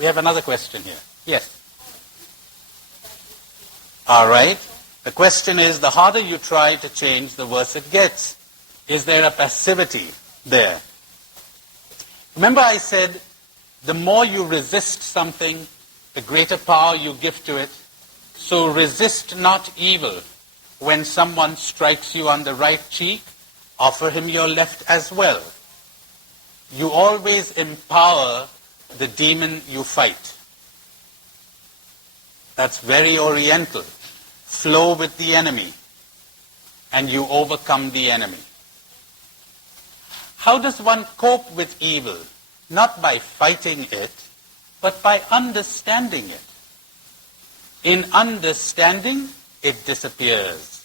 We have another question here. Yes. All right. The question is, the harder you try to change, the worse it gets. Is there a passivity there? Remember I said, the more you resist something, the greater power you give to it. So resist not evil. When someone strikes you on the right cheek, offer him your left as well. You always empower the demon you fight. That's very Oriental. Flow with the enemy, and you overcome the enemy. How does one cope with evil? Not by fighting it, but by understanding it. In understanding, it disappears.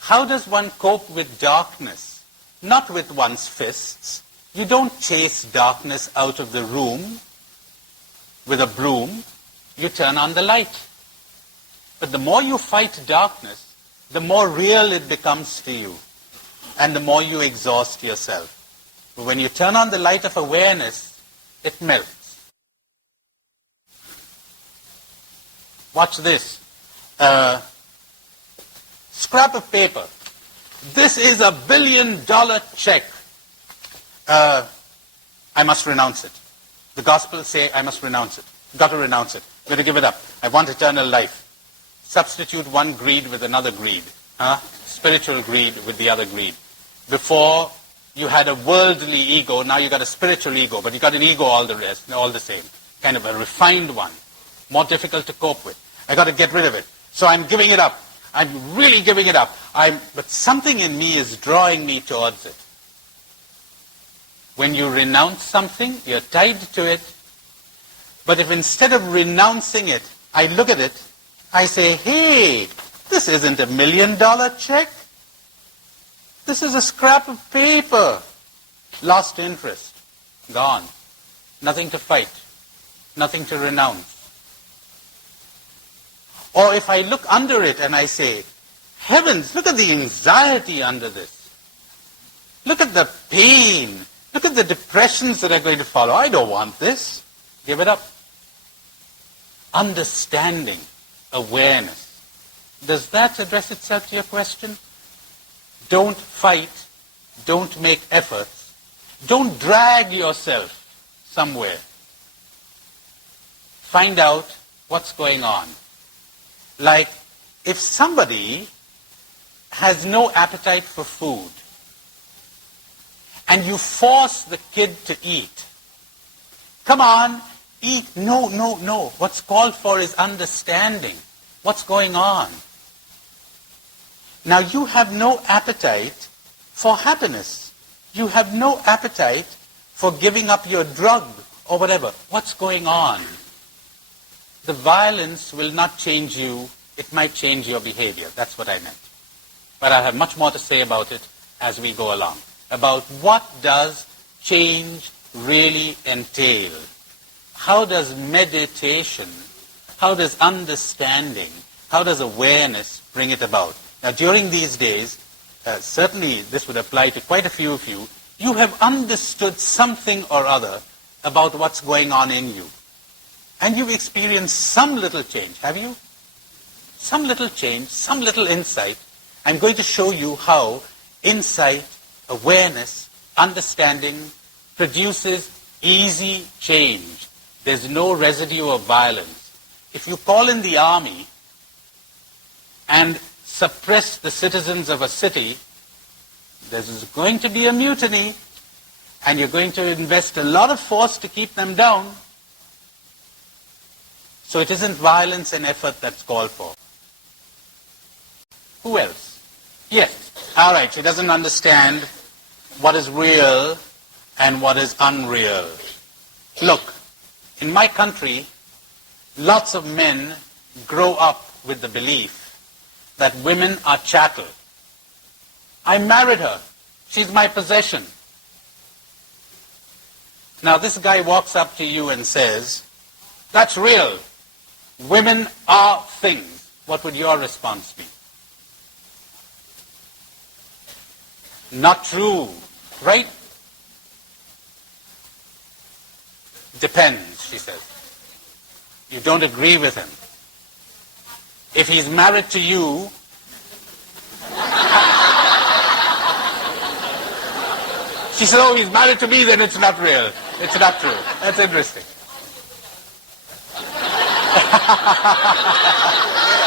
How does one cope with darkness? Not with one's fists. You don't chase darkness out of the room with a broom. You turn on the light. But the more you fight darkness, the more real it becomes to you, and the more you exhaust yourself. But when you turn on the light of awareness, it melts. Watch this. Scrap of paper. This is $1 billion check. I must renounce it. The Gospels say I must renounce it. Got to renounce it. Got to give it up. I want eternal life. Substitute one greed with another greed. Spiritual greed with the other greed. Before, you had a worldly ego, now you got a spiritual ego, but you got an ego all the same. Kind of a refined one. More difficult to cope with. I got to get rid of it. So I'm giving it up. I'm really giving it up. But something in me is drawing me towards it. When you renounce something, you're tied to it. But if instead of renouncing it, I look at it, I say, hey, this isn't $1 million check. This is a scrap of paper. Lost interest. Gone. Nothing to fight. Nothing to renounce. Or if I look under it and I say, heavens, look at the anxiety under this. Look at the pain. Look at the depressions that are going to follow. I don't want this. Give it up. Understanding. Awareness. Does that address itself to your question? Don't fight. Don't make efforts. Don't drag yourself somewhere. Find out what's going on. Like, if somebody has no appetite for food, and you force the kid to eat, come on, eat. No, no, no. What's called for is understanding. What's going on? Now you have no appetite for happiness. You have no appetite for giving up your drug or whatever. What's going on? The violence will not change you. It might change your behavior. That's what I meant. But I have much more to say about it as we go along. About what does change really entail? How does meditation, how does understanding, how does awareness bring it about? Now during these days, certainly this would apply to quite a few of you, you have understood something or other about what's going on in you. And you've experienced some little change, have you? Some little change, some little insight. I'm going to show you how insight, awareness, understanding produces easy change. There's no residue of violence. If you call in the army and suppress the citizens of a city, there's going to be a mutiny, and you're going to invest a lot of force to keep them down. So it isn't violence and effort that's called for. Who else? Yes. All right, she doesn't understand what is real and what is unreal. Look, in my country, lots of men grow up with the belief that women are chattel. I married her. She's my possession. Now this guy walks up to you and says, that's real. Women are things. What would your response be? Not true, right? Depends, she says. You don't agree with him. If he's married to you, she said, oh, he's married to me, then it's not real. It's not true. That's interesting.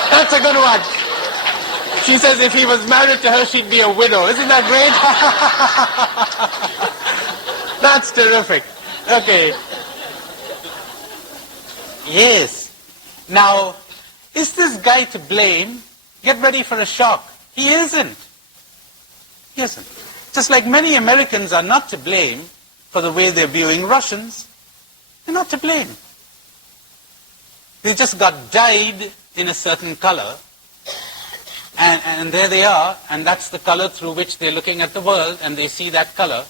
That's a good one. She says if he was married to her, she'd be a widow. Isn't that great? That's terrific. Okay. Yes. Now, is this guy to blame? Get ready for a shock. He isn't. He isn't. Just like many Americans are not to blame for the way they're viewing Russians. They're not to blame. They just got dyed in a certain color, and there they are, and that's the color through which they're looking at the world, and they see that color.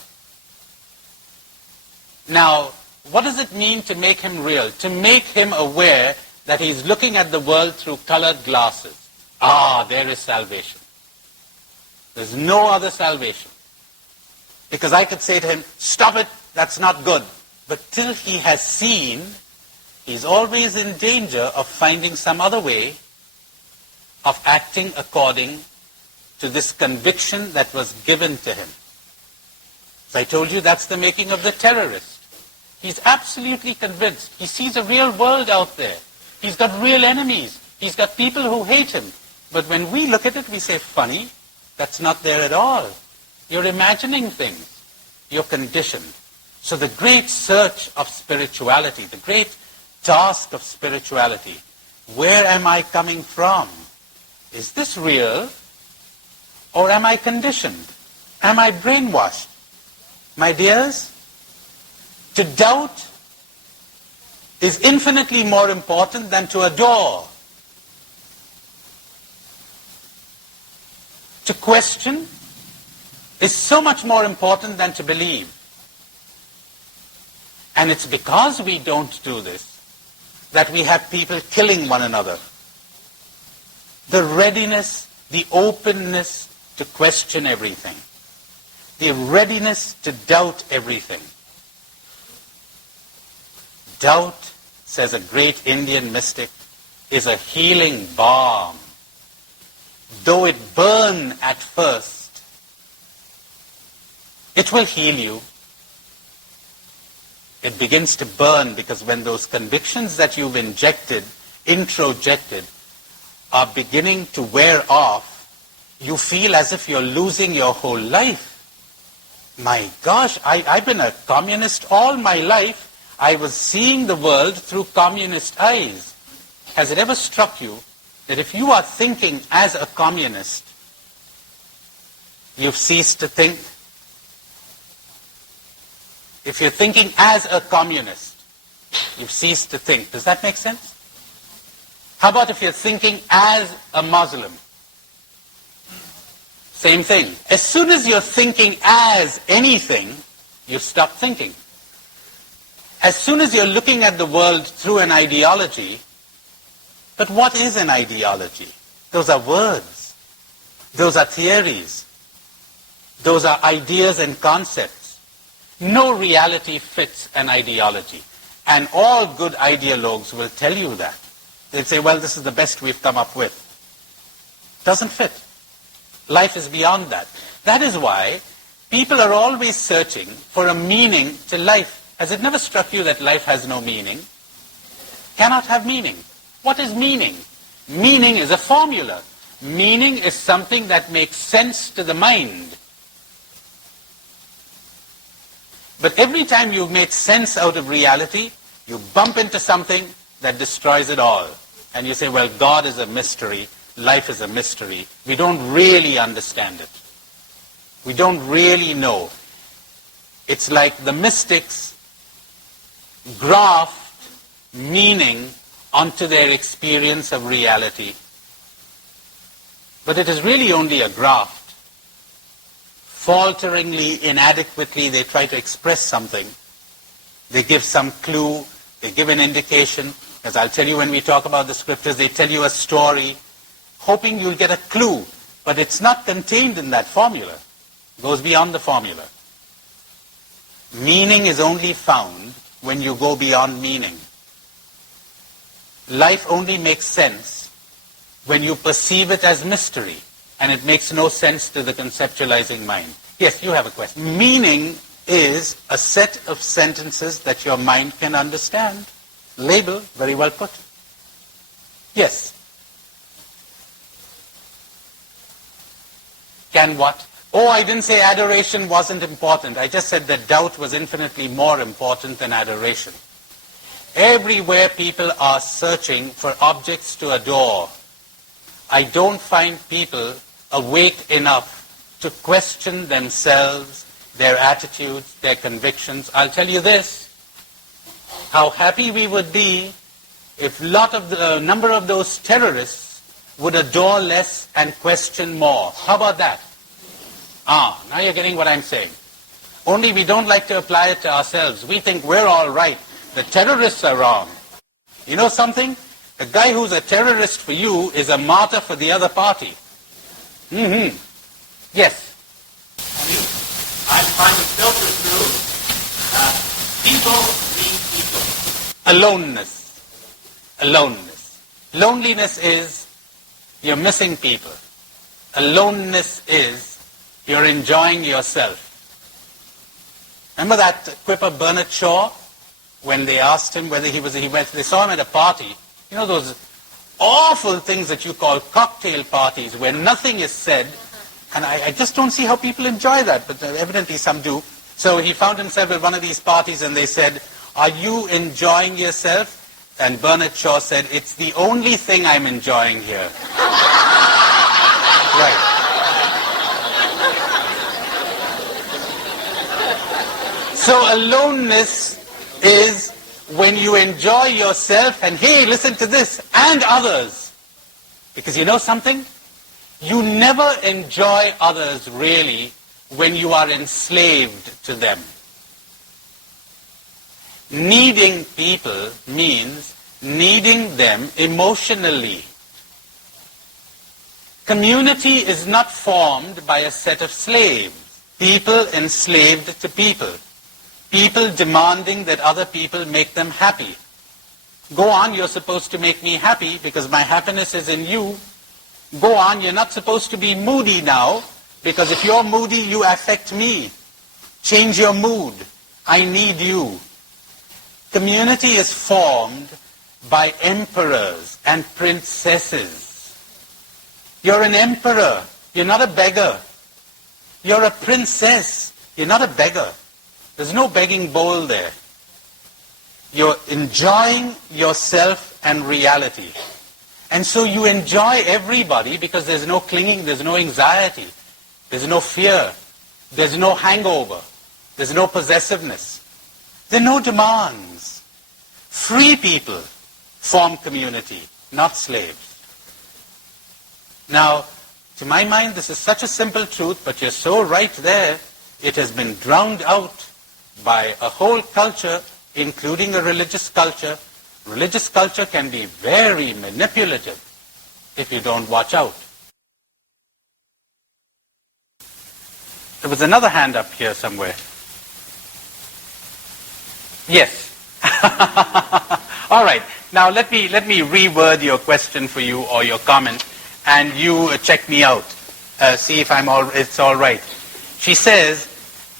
Now, what does it mean to make him real? To make him aware that he's looking at the world through colored glasses. Ah, there is salvation. There's no other salvation. Because I could say to him, stop it, that's not good. But till he has seen, he's always in danger of finding some other way of acting according to this conviction that was given to him. As I told you, that's the making of the terrorist. He's absolutely convinced. He sees a real world out there. He's got real enemies. He's got people who hate him. But when we look at it, we say, funny, that's not there at all. You're imagining things. You're conditioned. So the great search of spirituality, the great task of spirituality, where am I coming from? Is this real? Or am I conditioned? Am I brainwashed? My dears, to doubt is infinitely more important than to adore. To question is so much more important than to believe. And it's because we don't do this that we have people killing one another. The readiness, the openness to question everything. The readiness to doubt everything. Doubt, says a great Indian mystic, is a healing balm. Though it burn at first, it will heal you. It begins to burn because when those convictions that you've introjected, are beginning to wear off, you feel as if you're losing your whole life. My gosh, I've been a communist all my life. I was seeing the world through communist eyes. Has it ever struck you that if you are thinking as a communist, you've ceased to think? If you're thinking as a communist, you've ceased to think. Does that make sense? How about if you're thinking as a Muslim? Same thing. As soon as you're thinking as anything, you stop thinking. As soon as you're looking at the world through an ideology, but what is an ideology? Those are words. Those are theories. Those are ideas and concepts. No reality fits an ideology. And all good ideologues will tell you that. They'll say, well, this is the best we've come up with. Doesn't fit. Life is beyond that. That is why people are always searching for a meaning to life. Has it never struck you that life has no meaning? Cannot have meaning. What is meaning? Meaning is a formula. Meaning is something that makes sense to the mind. But every time you make sense out of reality, you bump into something that destroys it all. And you say, well, God is a mystery, life is a mystery. We don't really understand it. We don't really know. It's like the mystics graft meaning onto their experience of reality. But it is really only a graft. Falteringly, inadequately, they try to express something. They give some clue, they give an indication. As I'll tell you when we talk about the scriptures, they tell you a story, hoping you'll get a clue. But it's not contained in that formula. It goes beyond the formula. Meaning is only found when you go beyond meaning. Life only makes sense when you perceive it as mystery, and it makes no sense to the conceptualizing mind. Yes, you have a question. Meaning is a set of sentences that your mind can understand. Label, very well put. Yes. Can what? Oh, I didn't say adoration wasn't important. I just said that doubt was infinitely more important than adoration. Everywhere people are searching for objects to adore, I don't find people awake enough to question themselves, their attitudes, their convictions. I'll tell you this, how happy we would be if a number of those terrorists would adore less and question more. How about that? Now you're getting what I'm saying. Only we don't like to apply it to ourselves. We think we're all right. The terrorists are wrong. You know something? The guy who's a terrorist for you is a martyr for the other party. Yes. I'm trying to filter through people being people. Aloneness. Aloneness. Loneliness is you're missing people. Aloneness is you're enjoying yourself. Remember that quip of Bernard Shaw when they asked him whether they saw him at a party. You know those awful things that you call cocktail parties where nothing is said, and I just don't see how people enjoy that, but evidently some do. So he found himself at one of these parties and they said, "Are you enjoying yourself?" And Bernard Shaw said, "It's the only thing I'm enjoying here." Right. So aloneness is when you enjoy yourself and, hey, listen to this, and others. Because you know something? You never enjoy others really when you are enslaved to them. Needing people means needing them emotionally. Community is not formed by a set of slaves. People enslaved to people. People demanding that other people make them happy. Go on, you're supposed to make me happy because my happiness is in you. Go on, you're not supposed to be moody now because if you're moody, you affect me. Change your mood. I need you. Community is formed by emperors and princesses. You're an emperor. You're not a beggar. You're a princess. You're not a beggar. There's no begging bowl there. You're enjoying yourself and reality. And so you enjoy everybody because there's no clinging, there's no anxiety, there's no fear, there's no hangover, there's no possessiveness. There are no demands. Free people form community, not slaves. Now, to my mind, this is such a simple truth, but you're so right there. It has been drowned out by a whole culture, including a religious culture. Religious culture can be very manipulative if you don't watch out. There was another hand up here somewhere. Yes. All right. Now let me reword your question for you or your comment, and you check me out. See if it's all right. She says,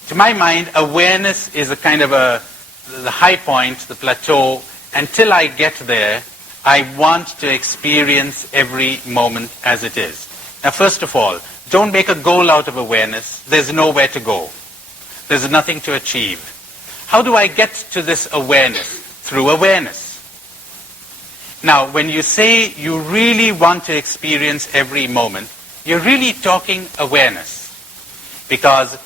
to my mind, awareness is a kind of the high point, the plateau. Until I get there, I want to experience every moment as it is. Now, first of all, don't make a goal out of awareness. There's nowhere to go. There's nothing to achieve. How do I get to this awareness? Through awareness. Now, when you say you really want to experience every moment, you're really talking awareness. Because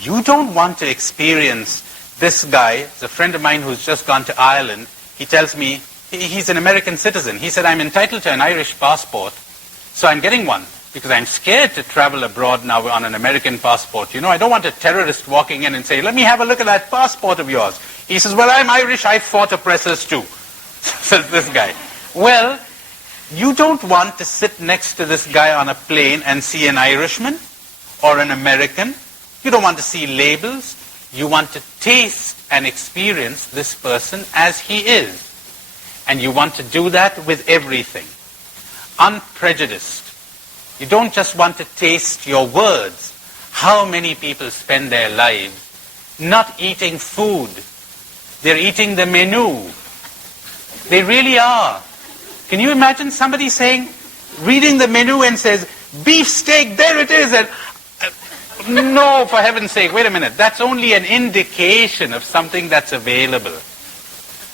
you don't want to experience this guy, it's a friend of mine who's just gone to Ireland. He tells me, he's an American citizen. He said, I'm entitled to an Irish passport, so I'm getting one because I'm scared to travel abroad now on an American passport. You know, I don't want a terrorist walking in and say, let me have a look at that passport of yours. He says, well, I'm Irish, I fought oppressors too, says this guy. Well, you don't want to sit next to this guy on a plane and see an Irishman or an American. You don't want to see labels. You want to taste and experience this person as he is. And you want to do that with everything. Unprejudiced. You don't just want to taste your words. How many people spend their lives not eating food? They're eating the menu. They really are. Can you imagine somebody reading the menu and says, beef steak, there it is, and no, for heaven's sake, wait a minute. That's only an indication of something that's available.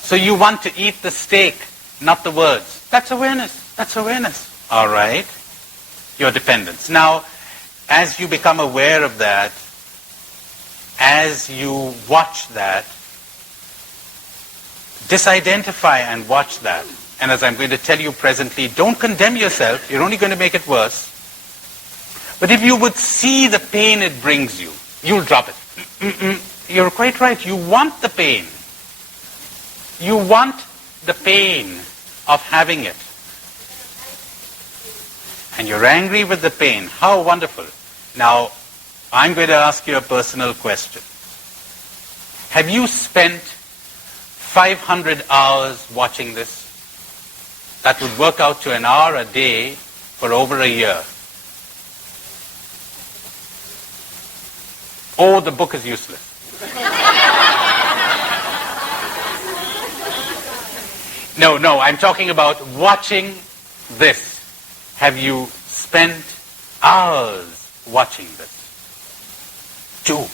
So you want to eat the steak, not the words. That's awareness. That's awareness. All right. Your dependence. Now, as you become aware of that, as you watch that, disidentify and watch that. And as I'm going to tell you presently, don't condemn yourself. You're only going to make it worse. But if you would see the pain it brings you, you'll drop it. You're quite right. You want the pain. You want the pain of having it. And you're angry with the pain. How wonderful. Now, I'm going to ask you a personal question. Have you spent 500 hours watching this? That would work out to an hour a day for over a year. Oh, the book is useless. No, I'm talking about watching this. Have you spent hours watching this? Two.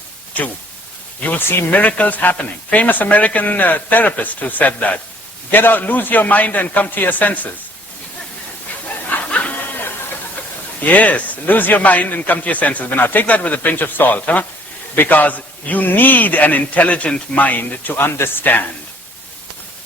You will see miracles happening. Famous American therapist who said that. Get out, lose your mind and come to your senses. Yes, lose your mind and come to your senses. But now take that with a pinch of salt, huh? Because you need an intelligent mind to understand.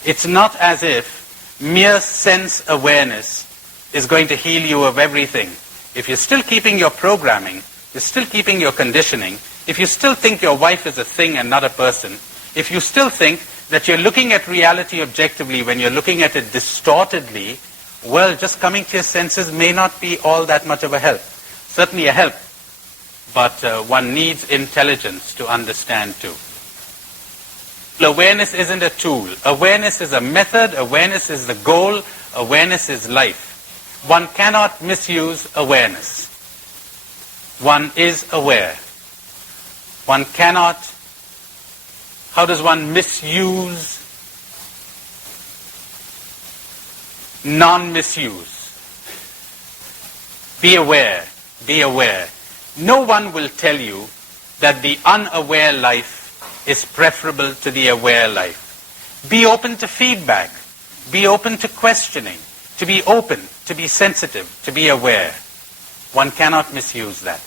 It's not as if mere sense awareness is going to heal you of everything. If you're still keeping your programming, you're still keeping your conditioning, if you still think your wife is a thing and not a person, if you still think that you're looking at reality objectively when you're looking at it distortedly, well, just coming to your senses may not be all that much of a help. Certainly a help, but one needs intelligence to understand too. Awareness isn't a tool. Awareness is a method. Awareness is the goal. Awareness is life. One cannot misuse awareness. One is aware. One cannot. How does one misuse? Non-misuse. Be aware. Be aware. No one will tell you that the unaware life is preferable to the aware life. Be open to feedback. Be open to questioning. To be open, to be sensitive, to be aware. One cannot misuse that.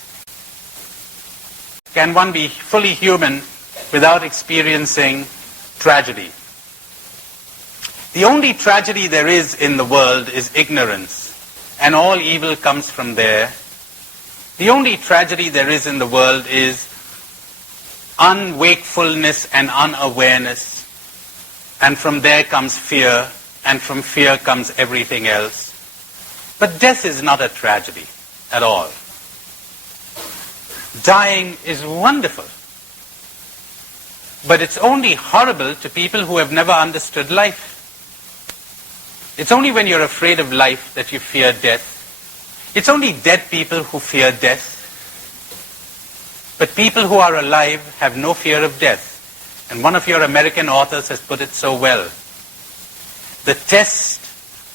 Can one be fully human without experiencing tragedy? The only tragedy there is in the world is ignorance, and all evil comes from there. The only tragedy there is in the world is unwakefulness and unawareness, and from there comes fear, and from fear comes everything else. But death is not a tragedy at all. Dying is wonderful, but it's only horrible to people who have never understood life. It's only when you're afraid of life that you fear death. It's only dead people who fear death. But people who are alive have no fear of death. And one of your American authors has put it so well. The test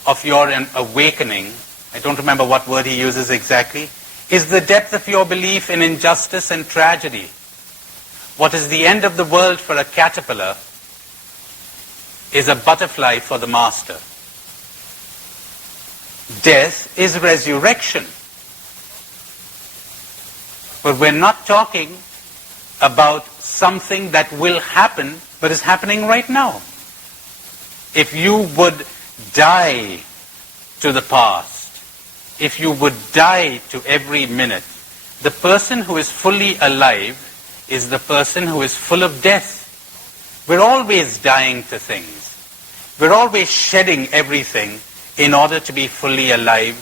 of your awakening, I don't remember what word he uses exactly, is the depth of your belief in injustice and tragedy. What is the end of the world for a caterpillar is a butterfly for the master. Death is resurrection. But we're not talking about something that will happen, but is happening right now. If you would die to the past, if you would die to every minute, the person who is fully alive is the person who is full of death. We're always dying to things. We're always shedding everything in order to be fully alive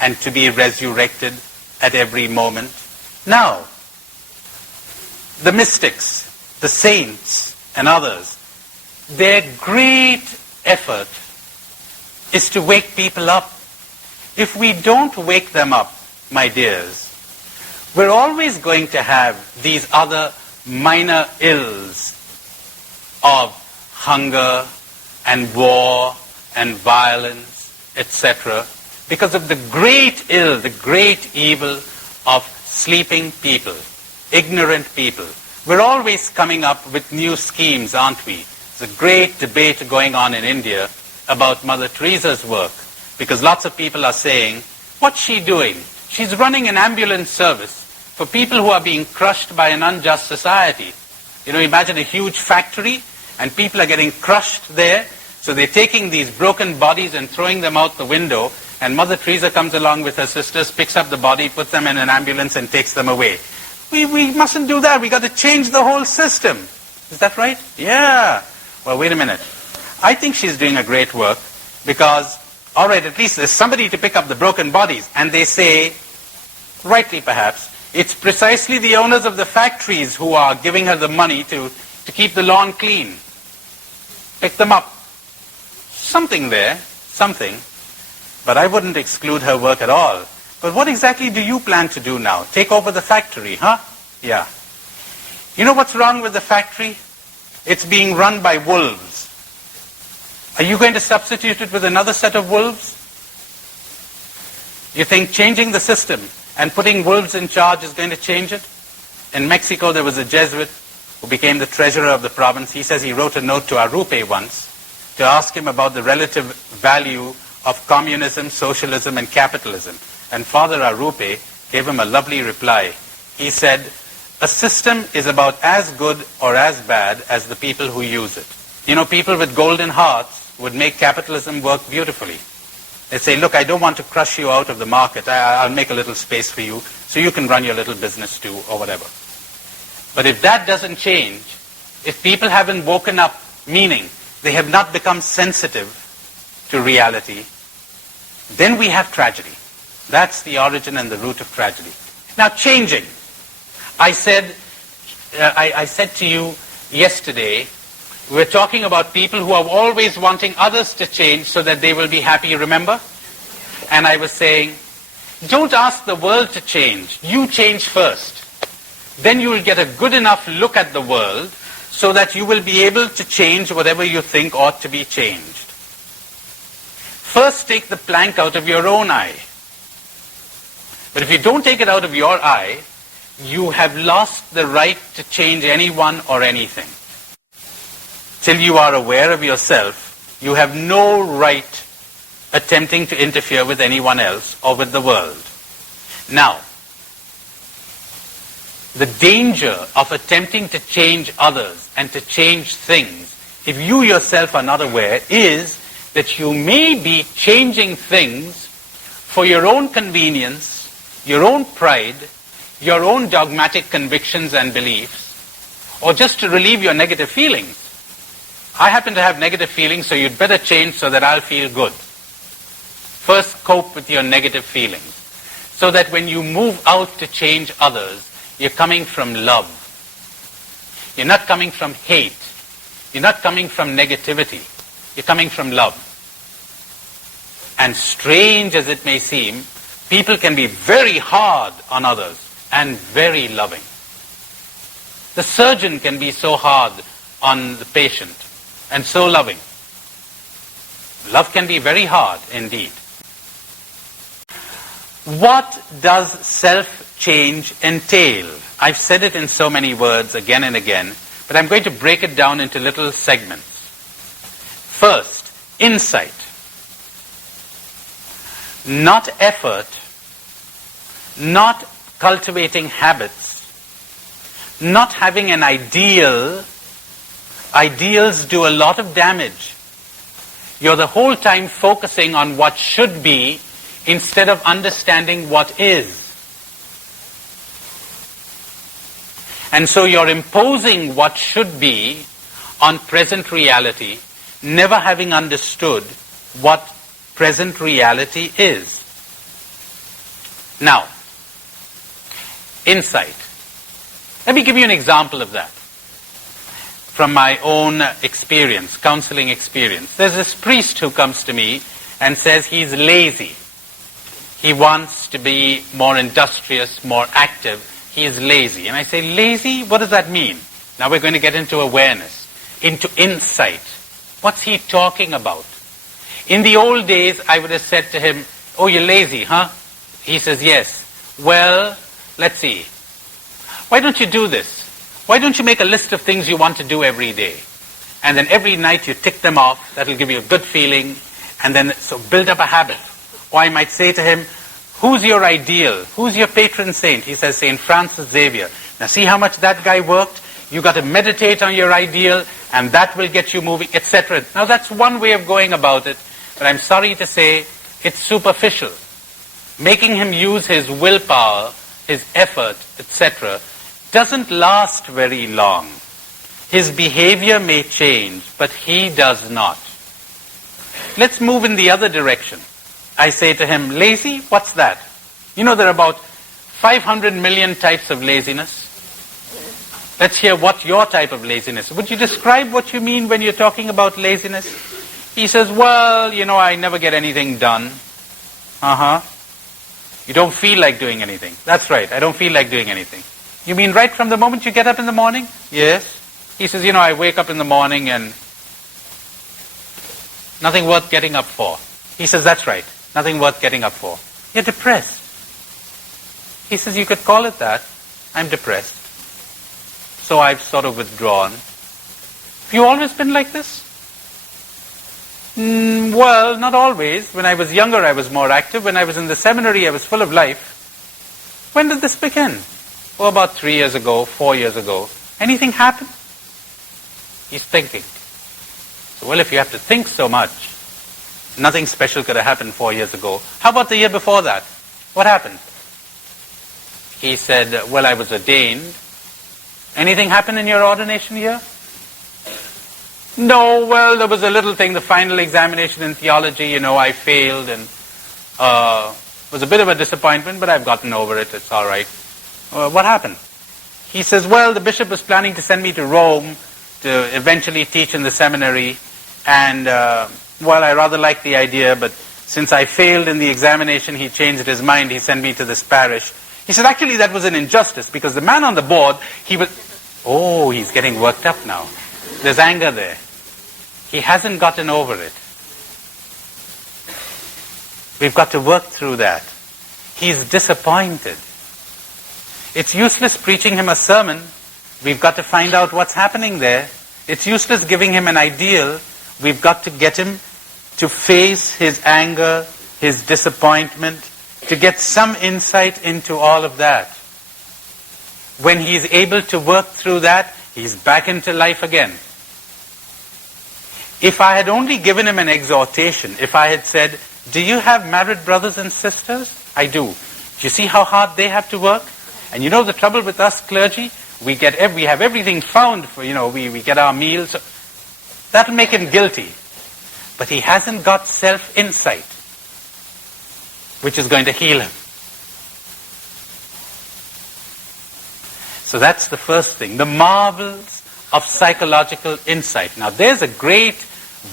and to be resurrected at every moment. Now, the mystics, the saints, and others, their great effort is to wake people up. If we don't wake them up, my dears, we're always going to have these other minor ills of hunger and war and violence, etc., because of the great ill, the great evil of sleeping people, ignorant people. We're always coming up with new schemes, aren't we? There's a great debate going on in India about Mother Teresa's work, because lots of people are saying, what's she doing? She's running an ambulance service for people who are being crushed by an unjust society. You know, imagine a huge factory and people are getting crushed there, so they're taking these broken bodies and throwing them out the window, and Mother Teresa comes along with her sisters, picks up the body, puts them in an ambulance and takes them away. We mustn't do that. We got to change the whole system. Is that right? Yeah. Well, wait a minute. I think she's doing a great work because, all right, at least there's somebody to pick up the broken bodies. And they say, rightly perhaps, it's precisely the owners of the factories who are giving her the money to keep the lawn clean. Pick them up. Something there, something. But I wouldn't exclude her work at all. But what exactly do you plan to do now? Take over the factory, huh? Yeah. You know what's wrong with the factory? It's being run by wolves. Are you going to substitute it with another set of wolves? You think changing the system and putting wolves in charge is going to change it? In Mexico, there was a Jesuit who became the treasurer of the province. He says he wrote a note to Arupe once to ask him about the relative value of communism, socialism, and capitalism. And Father Arupe gave him a lovely reply. He said, a system is about as good or as bad as the people who use it. You know, people with golden hearts would make capitalism work beautifully. They say, look, I don't want to crush you out of the market. I'll make a little space for you so you can run your little business too, or whatever. But if that doesn't change, if people haven't woken up, meaning they have not become sensitive to reality, then we have tragedy. That's the origin and the root of tragedy. Now, changing. I said to you yesterday, we're talking about people who are always wanting others to change so that they will be happy, remember? And I was saying, don't ask the world to change. You change first. Then you will get a good enough look at the world so that you will be able to change whatever you think ought to be changed. First, take the plank out of your own eye. But if you don't take it out of your eye, you have lost the right to change anyone or anything. Till you are aware of yourself, you have no right attempting to interfere with anyone else or with the world. Now, the danger of attempting to change others and to change things, if you yourself are not aware, is that you may be changing things for your own convenience, your own pride, your own dogmatic convictions and beliefs, or just to relieve your negative feelings. I happen to have negative feelings, so you'd better change so that I'll feel good. First, cope with your negative feelings, so that when you move out to change others, you're coming from love. You're not coming from hate. You're not coming from negativity. You're coming from love. And strange as it may seem, people can be very hard on others and very loving. The surgeon can be so hard on the patient and so loving. Love can be very hard indeed. What does self-change entail? I've said it in so many words again and again, but I'm going to break it down into little segments. First, insight. Not effort, not cultivating habits, not having an ideal. Ideals do a lot of damage. You're the whole time focusing on what should be instead of understanding what is. And so you're imposing what should be on present reality, never having understood what present reality is. Now, insight. Let me give you an example of that. from my own experience, counseling experience. There's this priest who comes to me and says he's lazy. He wants to be more industrious, more active. He is lazy. And I say, lazy? What does that mean? Now we're going to get into awareness, into insight. What's he talking about? In the old days, I would have said to him, oh, you're lazy, huh? He says, yes. Well, let's see. Why don't you do this? Why don't you make a list of things you want to do every day? And then every night you tick them off. That'll give you a good feeling. And then, so build up a habit. Or I might say to him, who's your ideal? Who's your patron saint? He says, Saint Francis Xavier. Now see how much that guy worked? You got to meditate on your ideal, and that will get you moving, etc. Now that's one way of going about it, but I'm sorry to say it's superficial. Making him use his willpower, his effort, etc., doesn't last very long. His behavior may change, but he does not. Let's move in the other direction. I say to him, lazy? What's that? You know there are about 500 million types of laziness. Let's hear what your type of laziness. Would you describe what you mean when you're talking about laziness? He says, well, I never get anything done. You don't feel like doing anything. That's right, I don't feel like doing anything. You mean right from the moment you get up in the morning? Yes. He says, I wake up in the morning and nothing worth getting up for. He says, that's right, nothing worth getting up for. You're depressed. He says, you could call it that. I'm depressed. So I've sort of withdrawn. Have you always been like this? Well, not always. When I was younger, I was more active. When I was in the seminary, I was full of life. When did this begin? Oh, about 3 years ago, 4 years ago. Anything happen? He's thinking. So, well, if you have to think so much, nothing special could have happened 4 years ago. How about the year before that? What happened? He said, well, I was ordained. Anything happen in your ordination year? No, well, there was a little thing, the final examination in theology, I failed and it was a bit of a disappointment, but I've gotten over it, it's all right. What happened? He says, well, the bishop was planning to send me to Rome to eventually teach in the seminary, and, well, I rather liked the idea, but since I failed in the examination, he changed his mind, he sent me to this parish. He said, actually, that was an injustice, because the man on the board, he's getting worked up now. There's anger there. He hasn't gotten over it. We've got to work through that. He's disappointed. It's useless preaching him a sermon. We've got to find out what's happening there. It's useless giving him an ideal. We've got to get him to face his anger, his disappointment, to get some insight into all of that. When he's able to work through that, he's back into life again. If I had only given him an exhortation, if I had said, do you have married brothers and sisters? I do. Do you see how hard they have to work? And the trouble with us clergy, we have everything found for, we get our meals. That'll make him guilty. But he hasn't got self-insight, which is going to heal him. So that's the first thing, the marvels of psychological insight. Now there's a great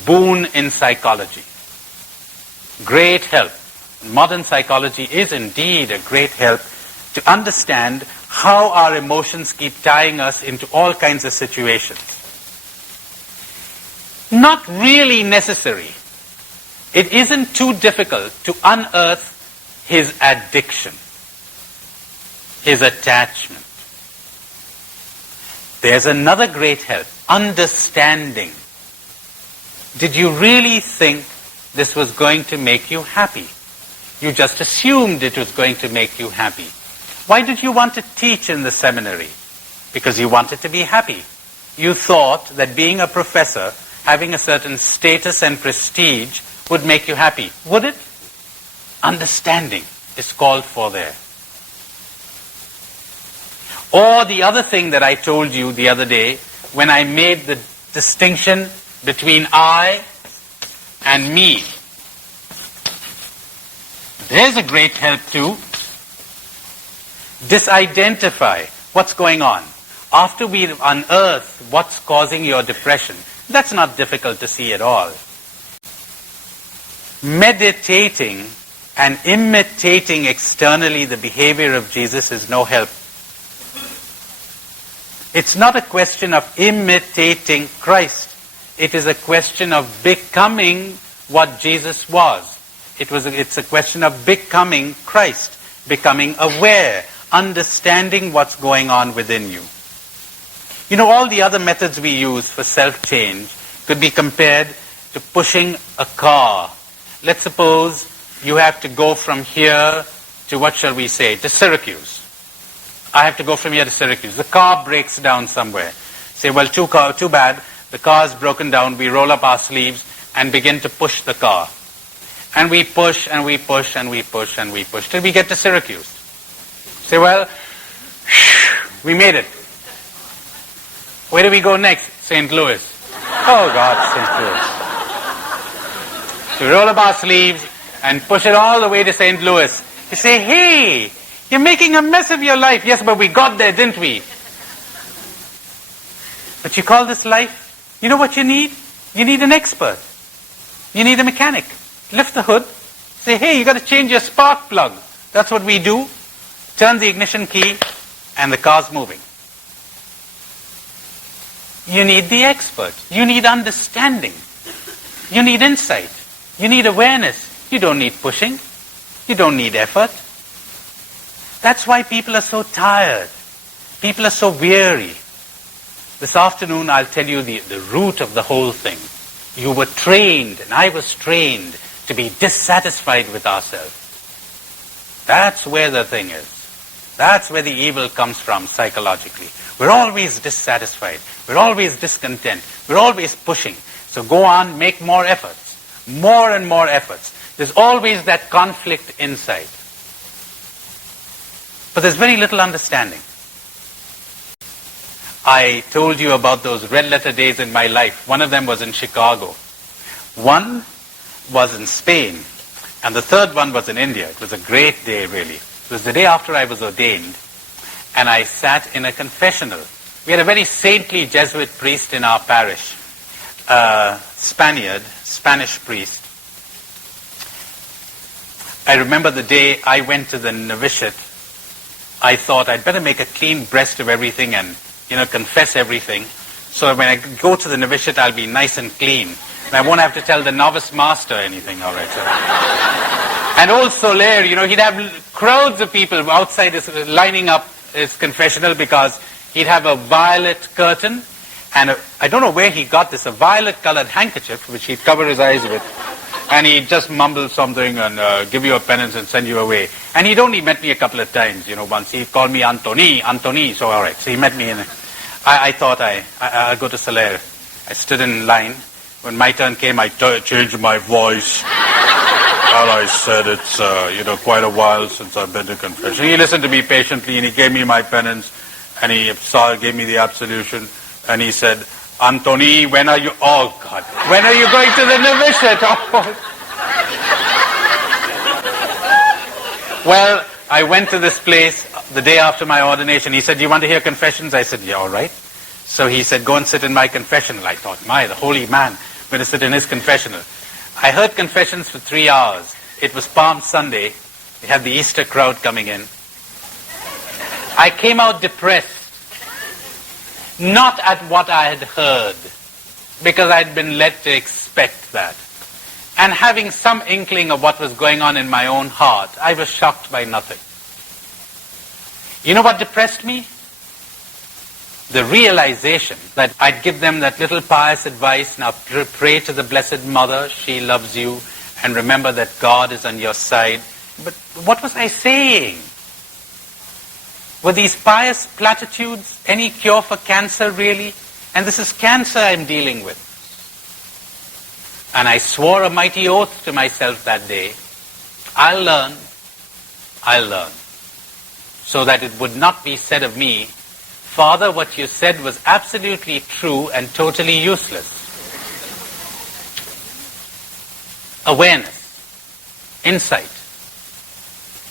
boon in psychology. Great help. Modern psychology is indeed a great help to understand how our emotions keep tying us into all kinds of situations. Not really necessary. It isn't too difficult to unearth his addiction, his attachment. There's another great help, understanding. Did you really think this was going to make you happy? You just assumed it was going to make you happy. Why did you want to teach in the seminary? Because you wanted to be happy. You thought that being a professor, having a certain status and prestige, would make you happy. Would it? Understanding is called for there. Or the other thing that I told you the other day, when I made the distinction between I and me. There's a great help too. Disidentify what's going on. After we unearth what's causing your depression, that's not difficult to see at all. Meditating and imitating externally the behavior of Jesus is no help. It's not a question of imitating Christ. It is a question of becoming what Jesus was. It's a question of becoming Christ, becoming aware, understanding what's going on within you. You know, all the other methods we use for self-change could be compared to pushing a car. Let's suppose you have to go from here to, what shall we say, to Syracuse. I have to go from here to Syracuse. The car breaks down somewhere. Say, well, too bad. The car's broken down. We roll up our sleeves and begin to push the car. And we push and we push and we push and we push till we get to Syracuse. Say, well, we made it. Where do we go next? St. Louis. Oh God, St. Louis. So we roll up our sleeves and push it all the way to St. Louis. You say, hey, you're making a mess of your life. Yes, but we got there, didn't we? But you call this life? You know what you need? You need an expert. You need a mechanic. Lift the hood. Say, hey, you got to change your spark plug. That's what we do. Turn the ignition key and the car's moving. You need the expert. You need understanding. You need insight. You need awareness. You don't need pushing. You don't need effort. That's why people are so tired. People are so weary. This afternoon I'll tell you the root of the whole thing. You were trained, and I was trained, to be dissatisfied with ourselves. That's where the thing is. That's where the evil comes from psychologically. We're always dissatisfied. We're always discontent. We're always pushing. So go on, make more efforts. More and more efforts. There's always that conflict inside. But there's very little understanding. I told you about those red letter days in my life. One of them was in Chicago. One was in Spain. And the third one was in India. It was a great day, really. It was the day after I was ordained. And I sat in a confessional. We had a very saintly Jesuit priest in our parish. Spanish priest. I remember the day I went to the novitiate. I thought I'd better make a clean breast of everything and, confess everything. So when I go to the novitiate, I'll be nice and clean. And I won't have to tell the novice master anything, all right. So. And old Soler, he'd have crowds of people outside lining up his confessional because he'd have a violet curtain. And I don't know where he got this, a violet-colored handkerchief, which he'd cover his eyes with. And he'd just mumble something and give you a penance and send you away. And he'd only met me a couple of times, once. He called me Anthony, so all right. So he met me in I thought I'll go to Soler. I stood in line. When my turn came, I changed my voice. And I said, it's, quite a while since I've been to confession. He listened to me patiently, and he gave me my penance. And he gave me the absolution. And he said, Anthony, when are you... Oh, God. When are you going to the novitiate? Oh. Well, I went to this place the day after my ordination. He said, do you want to hear confessions? I said, yeah, all right. So he said, go and sit in my confessional. I thought, the holy man, I'm going to sit in his confessional. I heard confessions for 3 hours. It was Palm Sunday. We had the Easter crowd coming in. I came out depressed. Not at what I had heard, because I'd been led to expect that. And having some inkling of what was going on in my own heart, I was shocked by nothing. You know what depressed me? The realization that I'd give them that little pious advice, now pray to the Blessed Mother, she loves you, and remember that God is on your side. But what was I saying? Were these pious platitudes any cure for cancer, really? And this is cancer I'm dealing with. And I swore a mighty oath to myself that day. I'll learn. So that it would not be said of me, Father, what you said was absolutely true and totally useless. Awareness. Insight.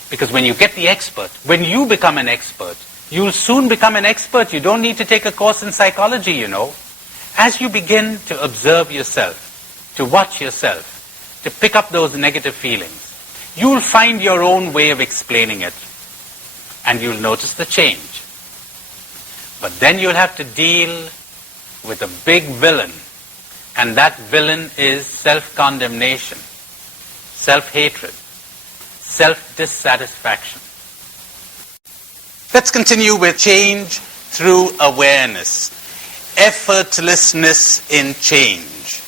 Because when you get the expert, when you become an expert, You'll soon become an expert. You don't need to take a course in psychology, you know. As you begin to observe yourself, to watch yourself, to pick up those negative feelings, you'll find your own way of explaining it, and you'll notice the change. But then you'll have to deal with a big villain, and that villain is self-condemnation, self-hatred, self-dissatisfaction. Let's continue with change through awareness. Effortlessness in change.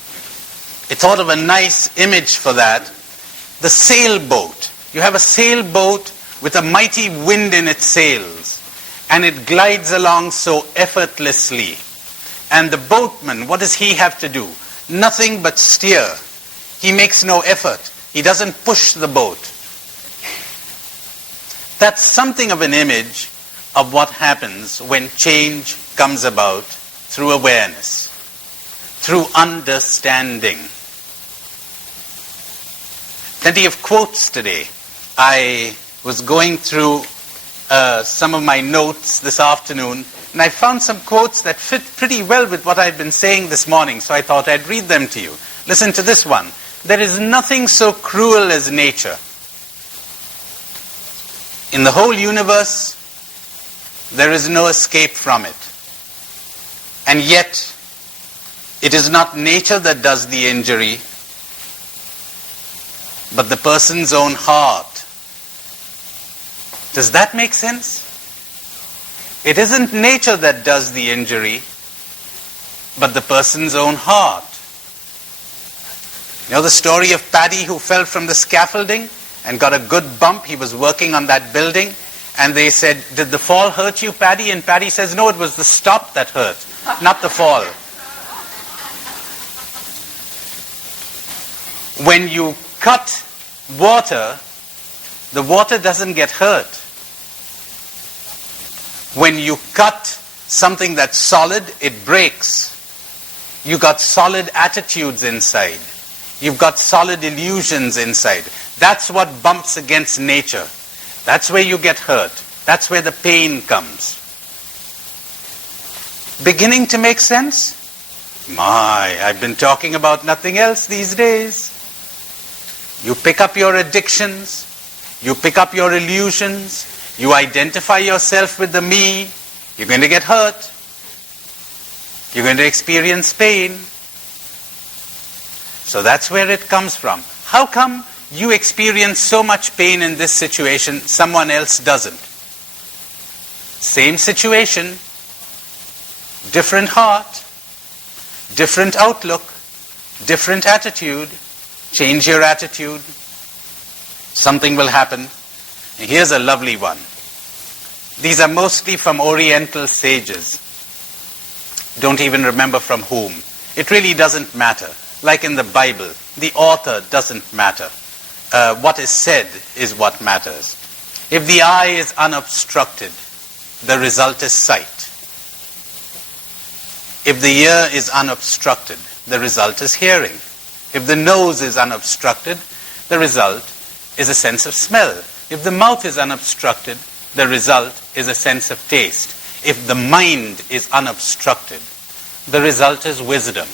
I thought of a nice image for that. The sailboat. You have a sailboat with a mighty wind in its sails, and it glides along so effortlessly. And the boatman, what does he have to do? Nothing but steer. He makes no effort. He doesn't push the boat. That's something of an image of what happens when change comes about through awareness, through understanding. Plenty of quotes today. I was going through some of my notes this afternoon, and I found some quotes that fit pretty well with what I've been saying this morning, so I thought I'd read them to you. Listen to this one. There is nothing so cruel as nature. In the whole universe, there is no escape from it. And yet, it is not nature that does the injury, but the person's own heart. Does that make sense? It isn't nature that does the injury, but the person's own heart. You know the story of Paddy who fell from the scaffolding and got a good bump? He was working on that building, and they said, "Did the fall hurt you, Paddy?" And Paddy says, "No, it was the stop that hurt, not the fall." When you cut water, the water doesn't get hurt. When you cut something that's solid, it breaks. You got solid attitudes inside. You've got solid illusions inside. That's what bumps against nature. That's where you get hurt. That's where the pain comes. Beginning to make sense? My, I've been talking about nothing else these days. You pick up your addictions. You pick up your illusions. You identify yourself with the me. You're going to get hurt. You're going to experience pain. So that's where it comes from. How come you experience so much pain in this situation, someone else doesn't? Same situation, different heart, different outlook, different attitude. Change your attitude. Something will happen. And here's a lovely one. These are mostly from Oriental sages. Don't even remember from whom. It really doesn't matter. Like in the Bible, the author doesn't matter. What is said is what matters. If the eye is unobstructed, the result is sight. If the ear is unobstructed, the result is hearing. If the nose is unobstructed, the result is a sense of smell. If the mouth is unobstructed, the result is a sense of taste. If the mind is unobstructed, the result is wisdom.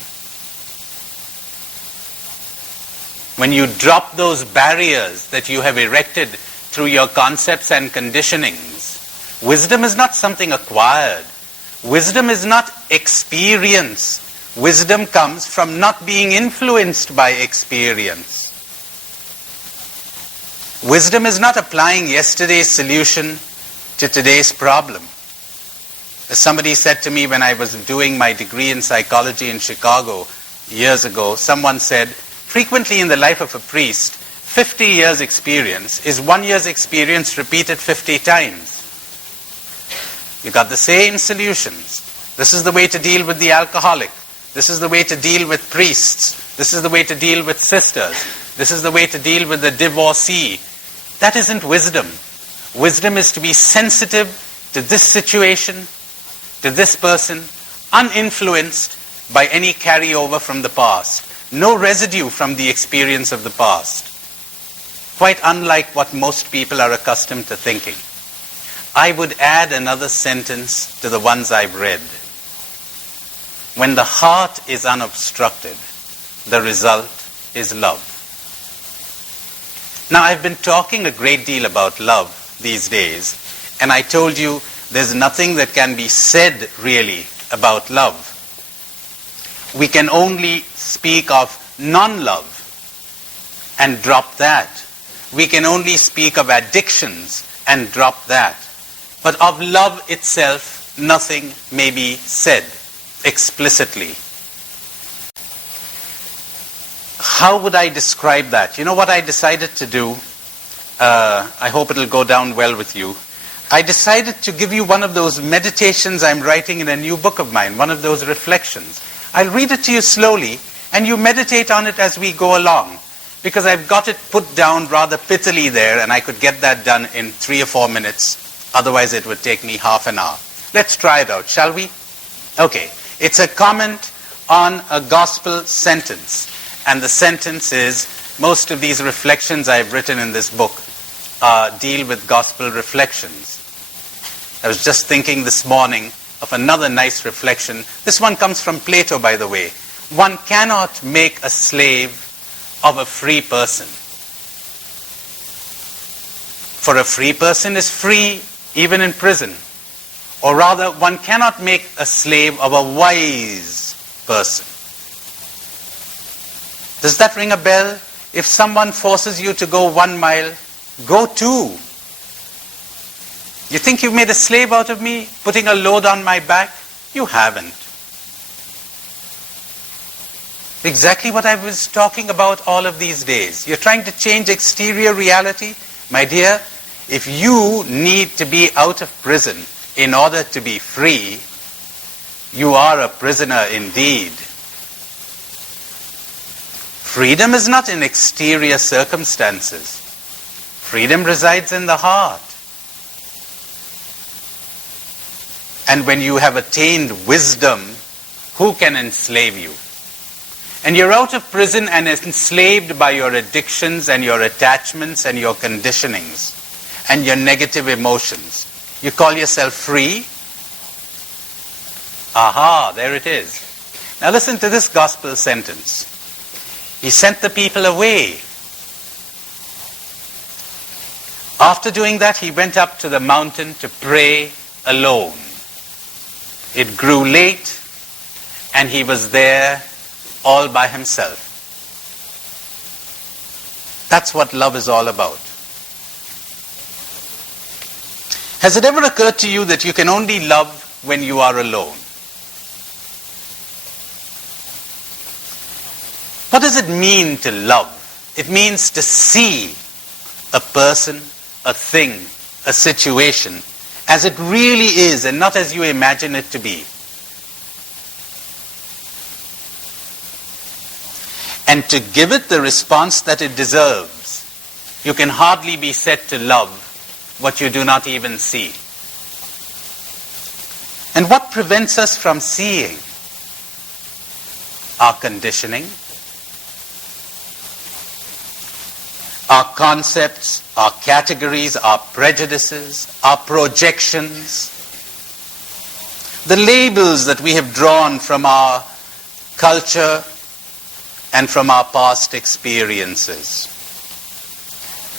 When you drop those barriers that you have erected through your concepts and conditionings, wisdom is not something acquired. Wisdom is not experience. Wisdom comes from not being influenced by experience. Wisdom is not applying yesterday's solution to today's problem. As somebody said to me when I was doing my degree in psychology in Chicago years ago, someone said, frequently in the life of a priest, 50 years experience is 1 year's experience repeated 50 times. You got the same solutions. This is the way to deal with the alcoholic. This is the way to deal with priests. This is the way to deal with sisters. This is the way to deal with the divorcee. That isn't wisdom. Wisdom is to be sensitive to this situation, to this person, uninfluenced by any carryover from the past. No residue from the experience of the past. Quite unlike what most people are accustomed to thinking. I would add another sentence to the ones I've read. When the heart is unobstructed, the result is love. Now, I've been talking a great deal about love these days, and I told you there's nothing that can be said really about love. We can only speak of non-love and drop that. We can only speak of addictions and drop that. But of love itself, nothing may be said explicitly. How would I describe that? You know what I decided to do? I hope it'll go down well with you. I decided to give you one of those meditations I'm writing in a new book of mine, one of those reflections. I'll read it to you slowly, and you meditate on it as we go along, because I've got it put down rather pithily there, and I could get that done in 3 or 4 minutes. Otherwise, it would take me half an hour. Let's try it out, shall we? Okay. It's a comment on a gospel sentence. And the sentence is, most of these reflections I've written in this book deal with gospel reflections. I was just thinking this morning of another nice reflection. This one comes from Plato, by the way. One cannot make a slave of a free person. For a free person is free even in prison. Or rather, one cannot make a slave of a wise person. Does that ring a bell? If someone forces you to go 1 mile, go 2. You think you've made a slave out of me, putting a load on my back? You haven't. Exactly what I was talking about all of these days. You're trying to change exterior reality? My dear, if you need to be out of prison in order to be free, you are a prisoner indeed. Freedom is not in exterior circumstances. Freedom resides in the heart. And when you have attained wisdom, who can enslave you? And you're out of prison and enslaved by your addictions and your attachments and your conditionings and your negative emotions. You call yourself free? Aha, there it is. Now listen to this gospel sentence. He sent the people away. After doing that, he went up to the mountain to pray alone. It grew late, and he was there all by himself. That's what love is all about. Has it ever occurred to you that you can only love when you are alone? What does it mean to love? It means to see a person, a thing, a situation as it really is and not as you imagine it to be. And to give it the response that it deserves. You can hardly be said to love what you do not even see. And what prevents us from seeing? Our conditioning, our concepts, our categories, our prejudices, our projections, the labels that we have drawn from our culture and from our past experiences.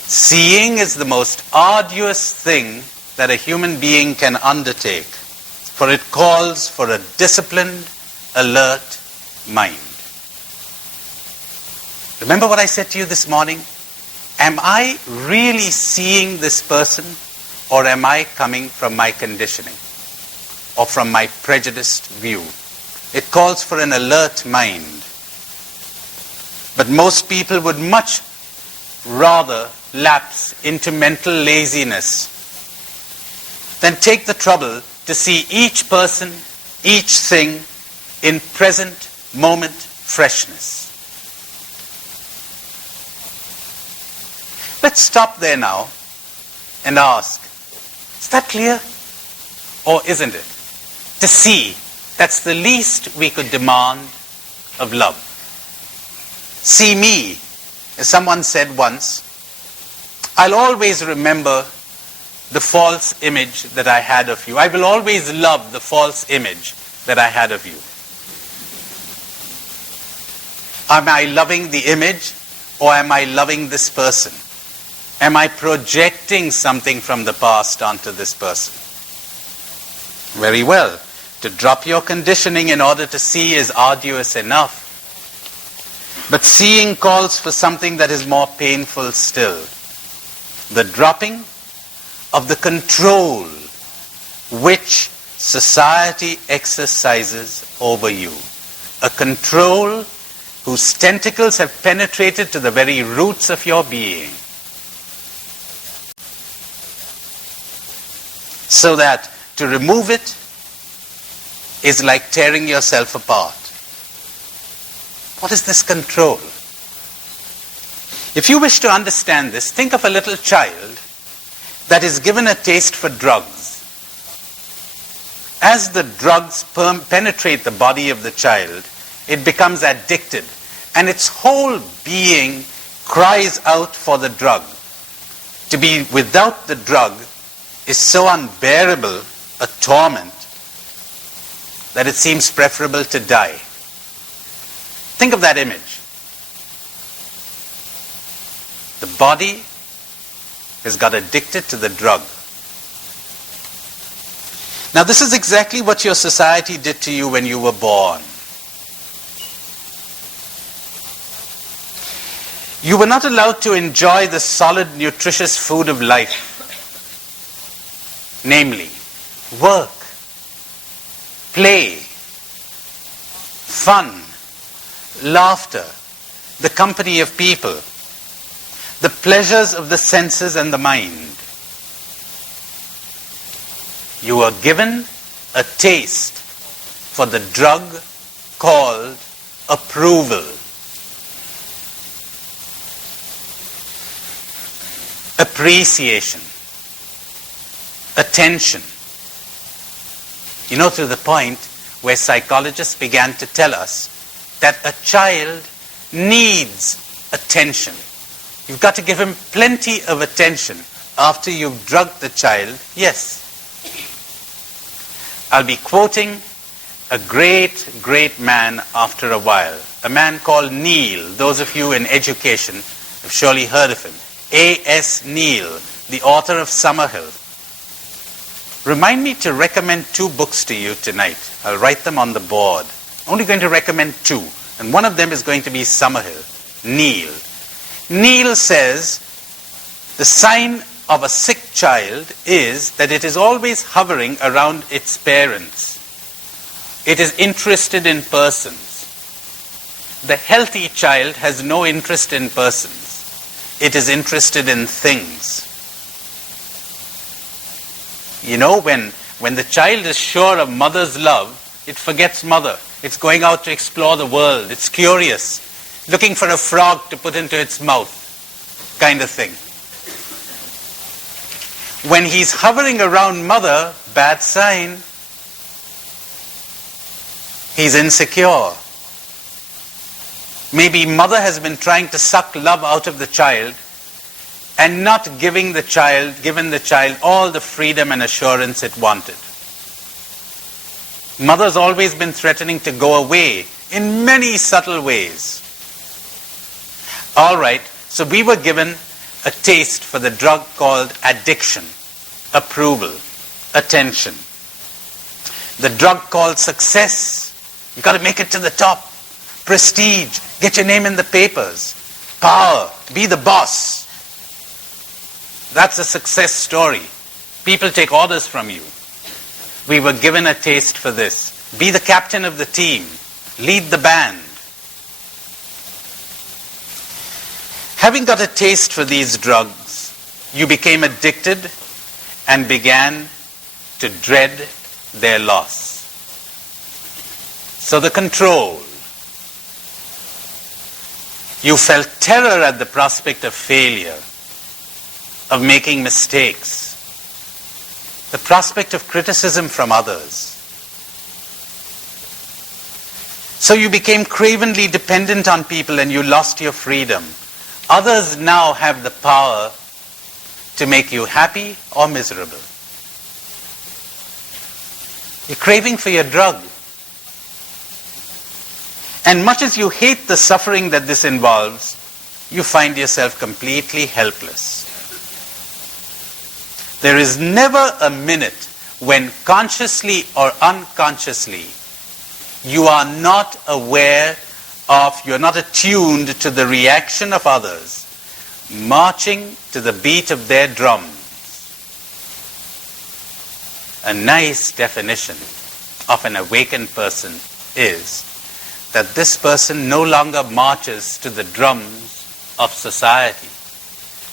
Seeing is the most arduous thing that a human being can undertake, for it calls for a disciplined, alert mind. Remember what I said to you this morning? Am I really seeing this person, or am I coming from my conditioning or from my prejudiced view? It calls for an alert mind. But most people would much rather lapse into mental laziness than take the trouble to see each person, each thing in present moment freshness. Let's stop there now and ask, is that clear? Or isn't it? To see, that's the least we could demand of love. See me, as someone said once, I'll always remember the false image that I had of you. I will always love the false image that I had of you. Am I loving the image or am I loving this person? Am I projecting something from the past onto this person? Very well. To drop your conditioning in order to see is arduous enough. But seeing calls for something that is more painful still. The dropping of the control which society exercises over you. A control whose tentacles have penetrated to the very roots of your being. So that to remove it is like tearing yourself apart. What is this control? If you wish to understand this, think of a little child that is given a taste for drugs. As the drugs penetrate the body of the child, it becomes addicted, and its whole being cries out for the drug. To be without the drug is so unbearable a torment that it seems preferable to die. Think of that image. The body has got addicted to the drug. Now this is exactly what your society did to you when you were born. You were not allowed to enjoy the solid, nutritious food of life. Namely, work, play, fun, laughter, the company of people, the pleasures of the senses and the mind. You were given a taste for the drug called approval. Appreciation. Attention. You know, to the point where psychologists began to tell us that a child needs attention. You've got to give him plenty of attention after you've drugged the child. Yes. I'll be quoting a great, great man after a while. A man called Neil. Those of you in education have surely heard of him. A.S. Neil, the author of Summerhill. Remind me to recommend 2 books to you tonight. I'll write them on the board. Only going to recommend 2. And one of them is going to be Summerhill. Neil. Neil says the sign of a sick child is that it is always hovering around its parents. It is interested in persons. The healthy child has no interest in persons. It is interested in things. You know, when the child is sure of mother's love, it forgets mother. It's going out to explore the world. It's curious, looking for a frog to put into its mouth, kind of thing. When he's hovering around mother, bad sign. He's insecure. Maybe mother has been trying to suck love out of the child and not given the child all the freedom and assurance it wanted. Mother's always been threatening to go away in many subtle ways. All right, so we were given a taste for the drug called addiction, approval, attention. The drug called success. You've got to make it to the top. Prestige, get your name in the papers. Power, be the boss. That's a success story. People take orders from you. We were given a taste for this. Be the captain of the team. Lead the band. Having got a taste for these drugs, you became addicted and began to dread their loss. So the control. You felt terror at the prospect of failure, of making mistakes, the prospect of criticism from others. So you became cravenly dependent on people and you lost your freedom. Others now have the power to make you happy or miserable. You're craving for your drug. And much as you hate the suffering that this involves, you find yourself completely helpless. There is never a minute when consciously or unconsciously you are not aware of, you're not attuned to the reaction of others marching to the beat of their drums. A nice definition of an awakened person is that this person no longer marches to the drums of society.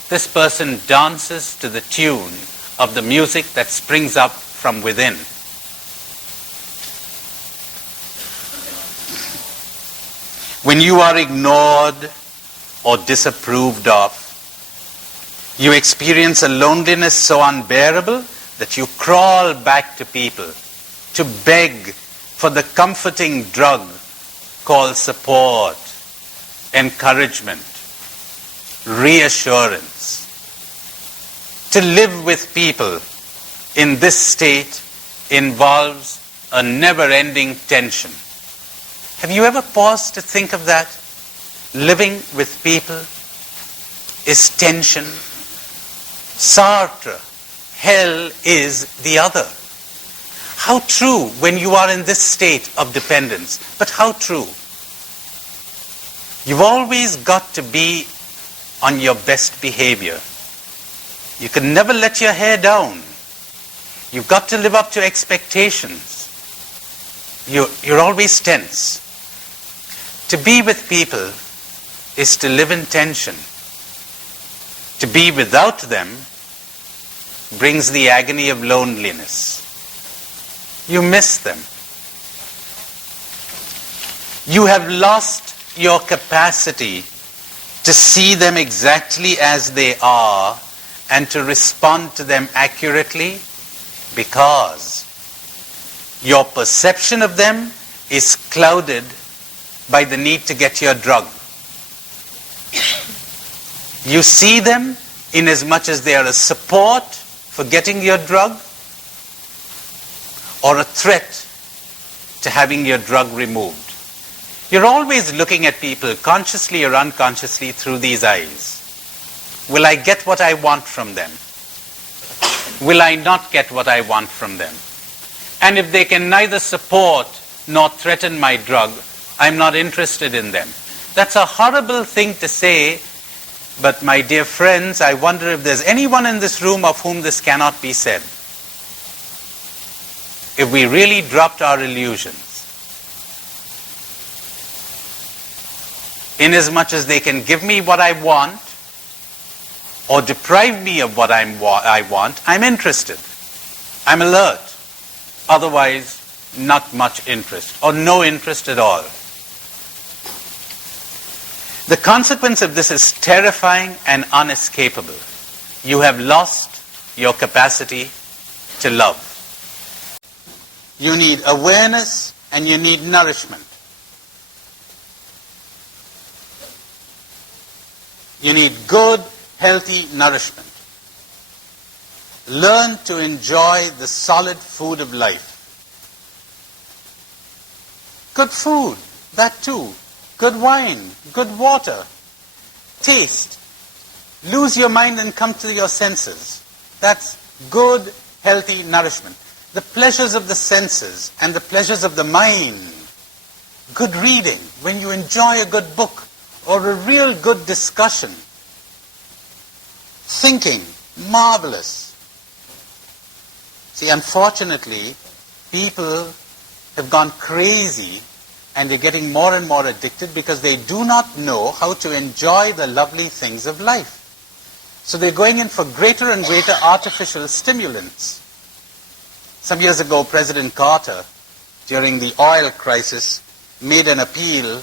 This person dances to the tune of the music that springs up from within. When you are ignored or disapproved of, you experience a loneliness so unbearable that you crawl back to people to beg for the comforting drug called support, encouragement, reassurance. To live with people in this state involves a never-ending tension. Have you ever paused to think of that? Living with people is tension. Sartre, hell is the other. How true when you are in this state of dependence, but how true. You've always got to be on your best behavior. You can never let your hair down. You've got to live up to expectations. You're always tense. To be with people is to live in tension. To be without them brings the agony of loneliness. You miss them. You have lost your capacity to see them exactly as they are and to respond to them accurately because your perception of them is clouded by the need to get your drug. You see them in as much as they are a support for getting your drug or a threat to having your drug removed. You're always looking at people, consciously or unconsciously, through these eyes. Will I get what I want from them? Will I not get what I want from them? And if they can neither support nor threaten my drug, I'm not interested in them. That's a horrible thing to say, but my dear friends, I wonder if there's anyone in this room of whom this cannot be said. If we really dropped our illusions, inasmuch as they can give me what I want or deprive me of what I want, I'm interested. I'm alert. Otherwise, not much interest or no interest at all. The consequence of this is terrifying and unescapable. You have lost your capacity to love. You need awareness and you need nourishment. You need good, healthy nourishment. Learn to enjoy the solid food of life. Good food, that too. Good wine, good water. Taste. Lose your mind and come to your senses. That's good, healthy nourishment. The pleasures of the senses and the pleasures of the mind. Good reading, when you enjoy a good book or a real good discussion. Thinking, marvelous. See, unfortunately, people have gone crazy and they're getting more and more addicted because they do not know how to enjoy the lovely things of life. So they're going in for greater and greater artificial stimulants. Some years ago, President Carter, during the oil crisis, made an appeal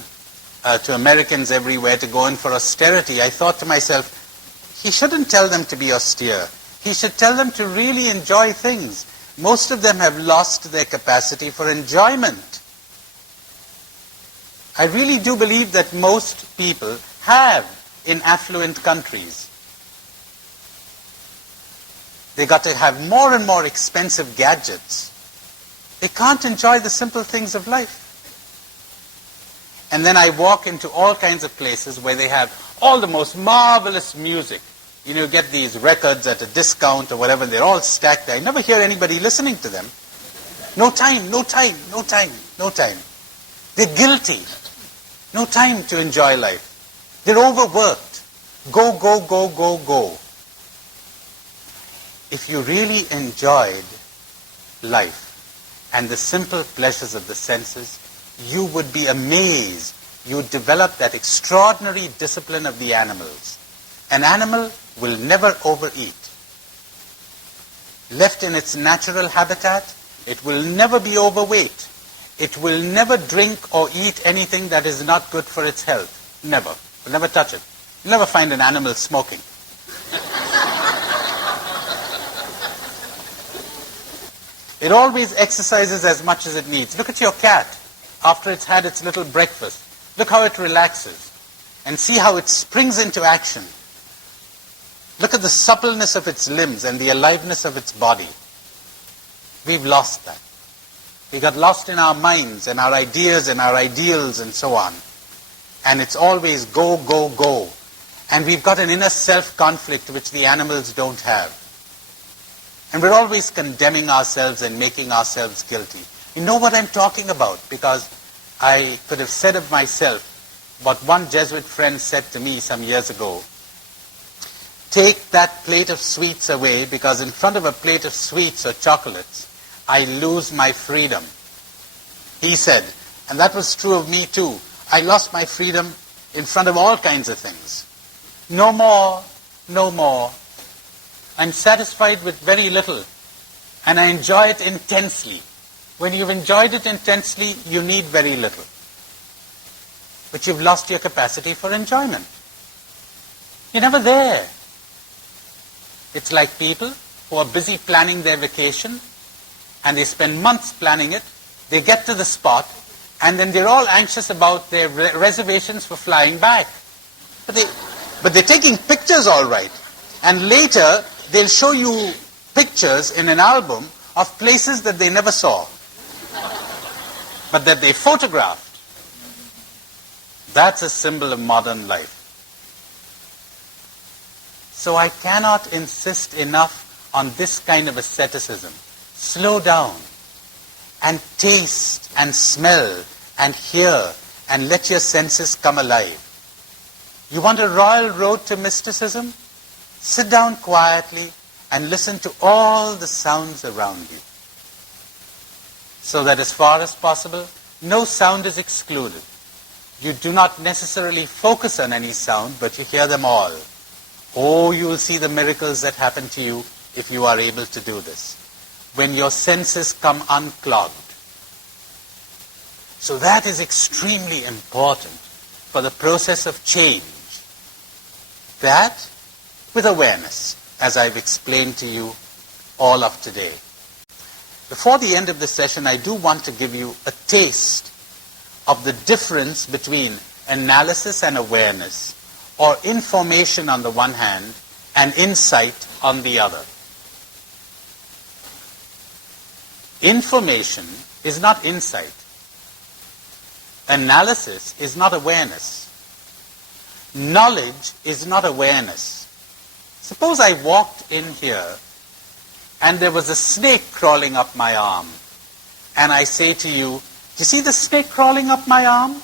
to Americans everywhere to go in for austerity. I thought to myself, he shouldn't tell them to be austere. He should tell them to really enjoy things. Most of them have lost their capacity for enjoyment. I really do believe that most people have in affluent countries They got to have more and more expensive gadgets. They can't enjoy the simple things of life. And then I walk into all kinds of places where they have all the most marvelous music. You get these records at a discount or whatever, and they're all stacked there. I never hear anybody listening to them. No time, no time, no time, no time. They're guilty. No time to enjoy life. They're overworked. Go, go, go, go, go. If you really enjoyed life and the simple pleasures of the senses, you would be amazed. You would develop that extraordinary discipline of the animals. An animal will never overeat. Left in its natural habitat, it will never be overweight. It will never drink or eat anything that is not good for its health. Never. Will never touch it. You'll never find an animal smoking. It always exercises as much as it needs. Look at your cat after it's had its little breakfast. Look how it relaxes and see how it springs into action. Look at the suppleness of its limbs and the aliveness of its body. We've lost that. We got lost in our minds and our ideas and our ideals and so on. And it's always go, go, go. And we've got an inner self-conflict which the animals don't have. And we're always condemning ourselves and making ourselves guilty. You know what I'm talking about, because I could have said of myself what one Jesuit friend said to me some years ago. Take that plate of sweets away, because in front of a plate of sweets or chocolates, I lose my freedom. He said, and that was true of me too. I lost my freedom in front of all kinds of things. No more, no more. I'm satisfied with very little, and I enjoy it intensely. When you've enjoyed it intensely, you need very little. But you've lost your capacity for enjoyment. You're never there. It's like people who are busy planning their vacation, and they spend months planning it. They get to the spot, and then they're all anxious about their reservations for flying back. But they're taking pictures all right. And later, they'll show you pictures in an album of places that they never saw, but that they photographed. That's a symbol of modern life. So I cannot insist enough on this kind of asceticism. Slow down and taste and smell and hear and let your senses come alive. You want a royal road to mysticism? Sit down quietly and listen to all the sounds around you, so that as far as possible, no sound is excluded. You do not necessarily focus on any sound, but you hear them all. Oh, you will see the miracles that happen to you if you are able to do this, when your senses come unclogged. So that is extremely important for the process of change. That with awareness, as I've explained to you all of today. Before the end of the session, I do want to give you a taste of the difference between analysis and awareness, or information on the one hand and insight on the other. Information is not insight. Analysis is not awareness. Knowledge is not awareness. Suppose I walked in here and there was a snake crawling up my arm, and I say to you, do you see the snake crawling up my arm?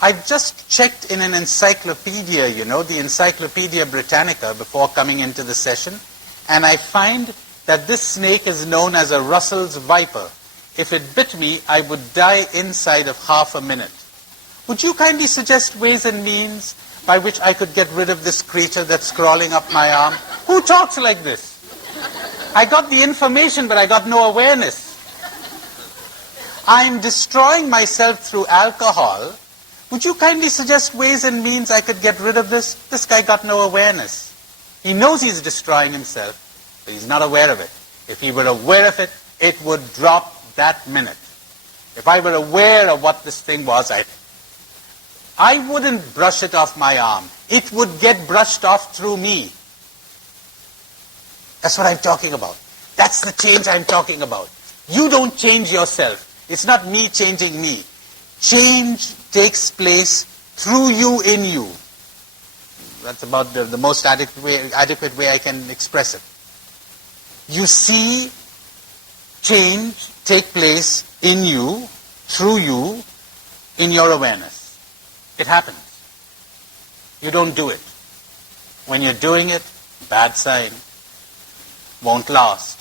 I've just checked in an encyclopedia, the Encyclopedia Britannica, before coming into the session, and I find that this snake is known as a Russell's viper. If it bit me, I would die inside of half a minute. Would you kindly suggest ways and means by which I could get rid of this creature that's crawling up my arm? Who talks like this? I got the information, but I got no awareness. I'm destroying myself through alcohol. Would you kindly suggest ways and means I could get rid of this? This guy got no awareness. He knows he's destroying himself, but he's not aware of it. If he were aware of it, it would drop that minute. If I were aware of what this thing was, I wouldn't brush it off my arm. It would get brushed off through me. That's what I'm talking about. That's the change I'm talking about. You don't change yourself. It's not me changing me. Change takes place through you, in you. That's about the most adequate way I can express it. You see change take place in you, through you, in your awareness. It happens. You don't do it. When you're doing it, bad sign, won't last.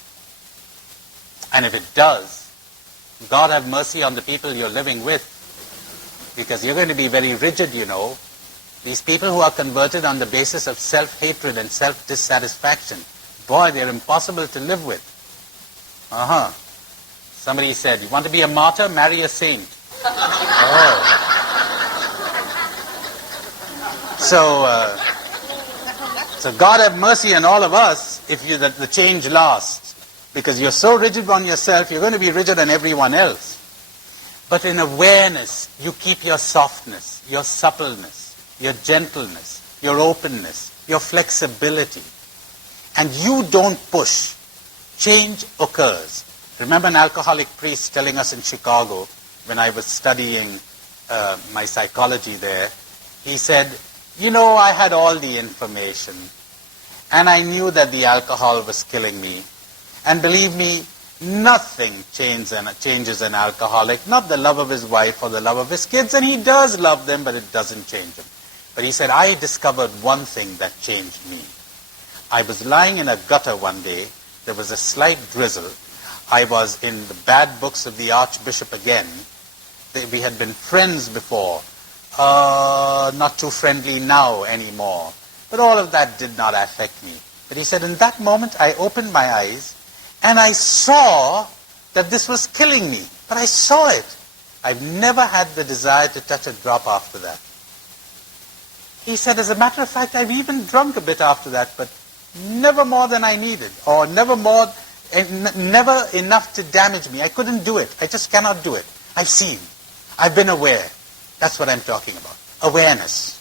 And if it does, God have mercy on the people you're living with, because you're going to be very rigid, you know. These people who are converted on the basis of self-hatred and self-dissatisfaction, boy, they're impossible to live with. Somebody said, you want to be a martyr? Marry a saint. Oh. So God have mercy on all of us if the change lasts. Because you're so rigid on yourself, you're going to be rigid on everyone else. But in awareness, you keep your softness, your suppleness, your gentleness, your openness, your flexibility. And you don't push. Change occurs. Remember an alcoholic priest telling us in Chicago, when I was studying my psychology there, he said, you know, I had all the information, and I knew that the alcohol was killing me. And believe me, nothing changes an alcoholic, not the love of his wife or the love of his kids, and he does love them, but it doesn't change him. But he said, I discovered one thing that changed me. I was lying in a gutter one day. There was a slight drizzle. I was in the bad books of the Archbishop again. We had been friends before. Not too friendly now anymore. But all of that did not affect me. But he said, in that moment, I opened my eyes, and I saw that this was killing me. But I saw it. I've never had the desire to touch a drop after that. He said, as a matter of fact, I've even drunk a bit after that, but never more than I needed, or never enough to damage me. I couldn't do it. I just cannot do it. I've seen. I've been aware. That's what I'm talking about. Awareness.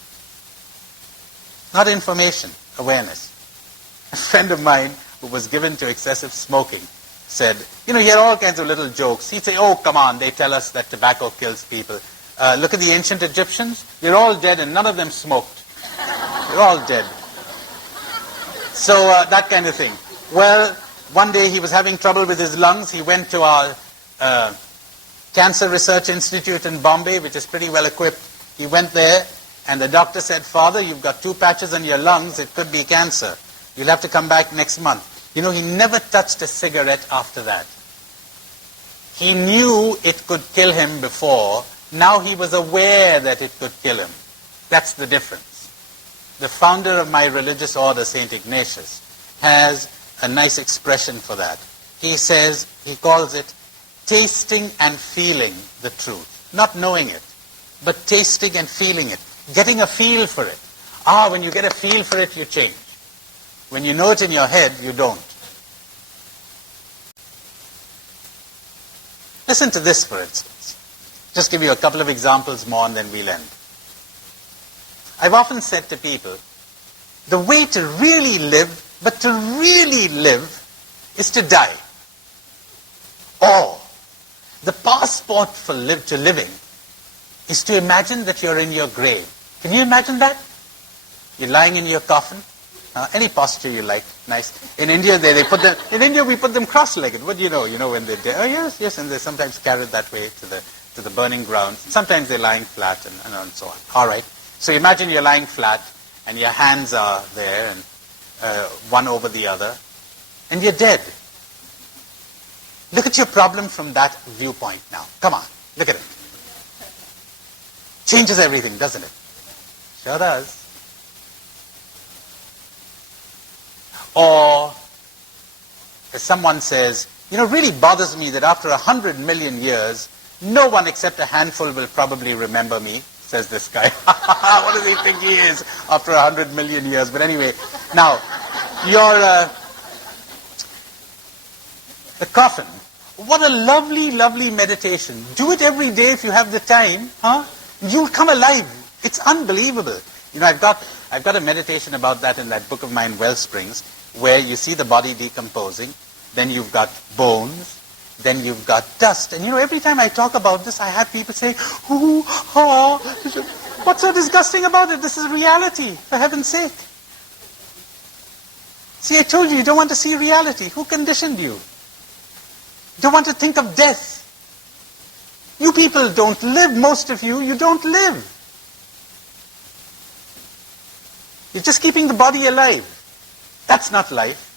Not information. Awareness. A friend of mine who was given to excessive smoking said, you know, he had all kinds of little jokes. He'd say, oh, come on, they tell us that tobacco kills people. Look at the ancient Egyptians. They're all dead and none of them smoked. They're all dead. So that kind of thing. Well, one day he was having trouble with his lungs. He went to our Cancer Research Institute in Bombay, which is pretty well equipped. He went there and the doctor said, Father, you've got 2 patches on your lungs. It could be cancer. You'll have to come back next month. You know, he never touched a cigarette after that. He knew it could kill him before. Now he was aware that it could kill him. That's the difference. The founder of my religious order, St. Ignatius, has a nice expression for that. He says, he calls it tasting and feeling the truth. Not knowing it, but tasting and feeling it. Getting a feel for it. When you get a feel for it, you change. When you know it in your head, you don't. Listen to this, for instance. Just give you a couple of examples more and then we'll end. I've often said to people, the way to really live, but to really live, is to die. Or, the passport to living is to imagine that you're in your grave. Can you imagine that? You're lying in your coffin. Any posture you like, nice. In India, they put them. In India, we put them cross-legged. What do you know? You know when they do. Oh yes, and they're sometimes carried that way to the burning ground. Sometimes they're lying flat and so on. All right. So imagine you're lying flat and your hands are there and one over the other, and you're dead. Look at your problem from that viewpoint now. Come on, look at it. Changes everything, doesn't it? Sure does. Or, as someone says, you know, it really bothers me that after 100 million years, no one except a handful will probably remember me, says this guy. What does he think he is after 100 million years? But anyway, now, the coffin. What a lovely, lovely meditation. Do it every day if you have the time. You'll come alive. It's unbelievable. You know, I've got a meditation about that in that book of mine, Wellsprings. where you see the body decomposing, then you've got bones, then you've got dust. And every time I talk about this, I have people say, ooh, oh, what's so disgusting about it? This is reality, for heaven's sake. See, I told you, you don't want to see reality. Who conditioned you? You don't want to think of death. You people don't live, most of you don't live. You're just keeping the body alive. That's not life.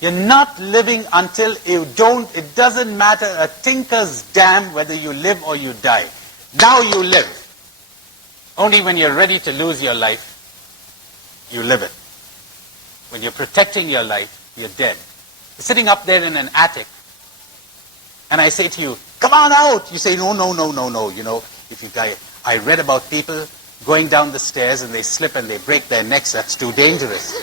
You're not living until you don't, it doesn't matter a tinker's damn whether you live or you die. Now you live. Only when you're ready to lose your life, you live it. When you're protecting your life, you're dead. You're sitting up there in an attic, and I say to you, come on out. You say, no. If you die, I read about people going down the stairs and they slip and they break their necks. That's too dangerous.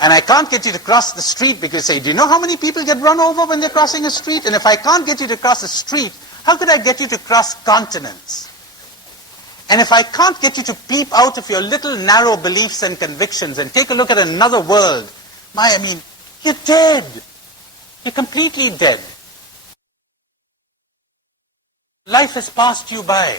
And I can't get you to cross the street because you say, do you know how many people get run over when they're crossing a street? And if I can't get you to cross a street, how could I get you to cross continents? And if I can't get you to peep out of your little narrow beliefs and convictions and take a look at another world, you're dead. You're completely dead. Life has passed you by.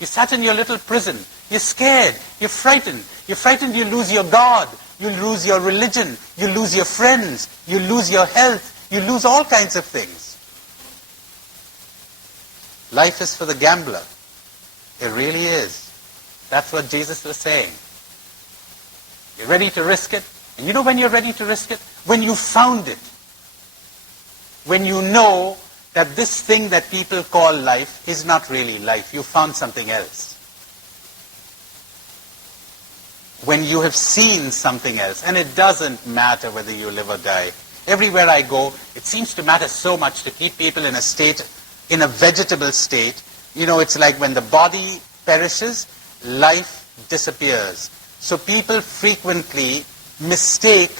You sat in your little prison. You're scared. You're frightened. You're frightened you lose your God. You lose your religion. You lose your friends. You lose your health. You lose all kinds of things. Life is for the gambler. It really is. That's what Jesus was saying. You're ready to risk it. And you know when you're ready to risk it? When you found it. When you know that this thing that people call life is not really life. You found something else. When you have seen something else, and it doesn't matter whether you live or die. Everywhere I go, it seems to matter so much to keep people in a state, in a vegetable state. It's like when the body perishes, life disappears. So people frequently mistake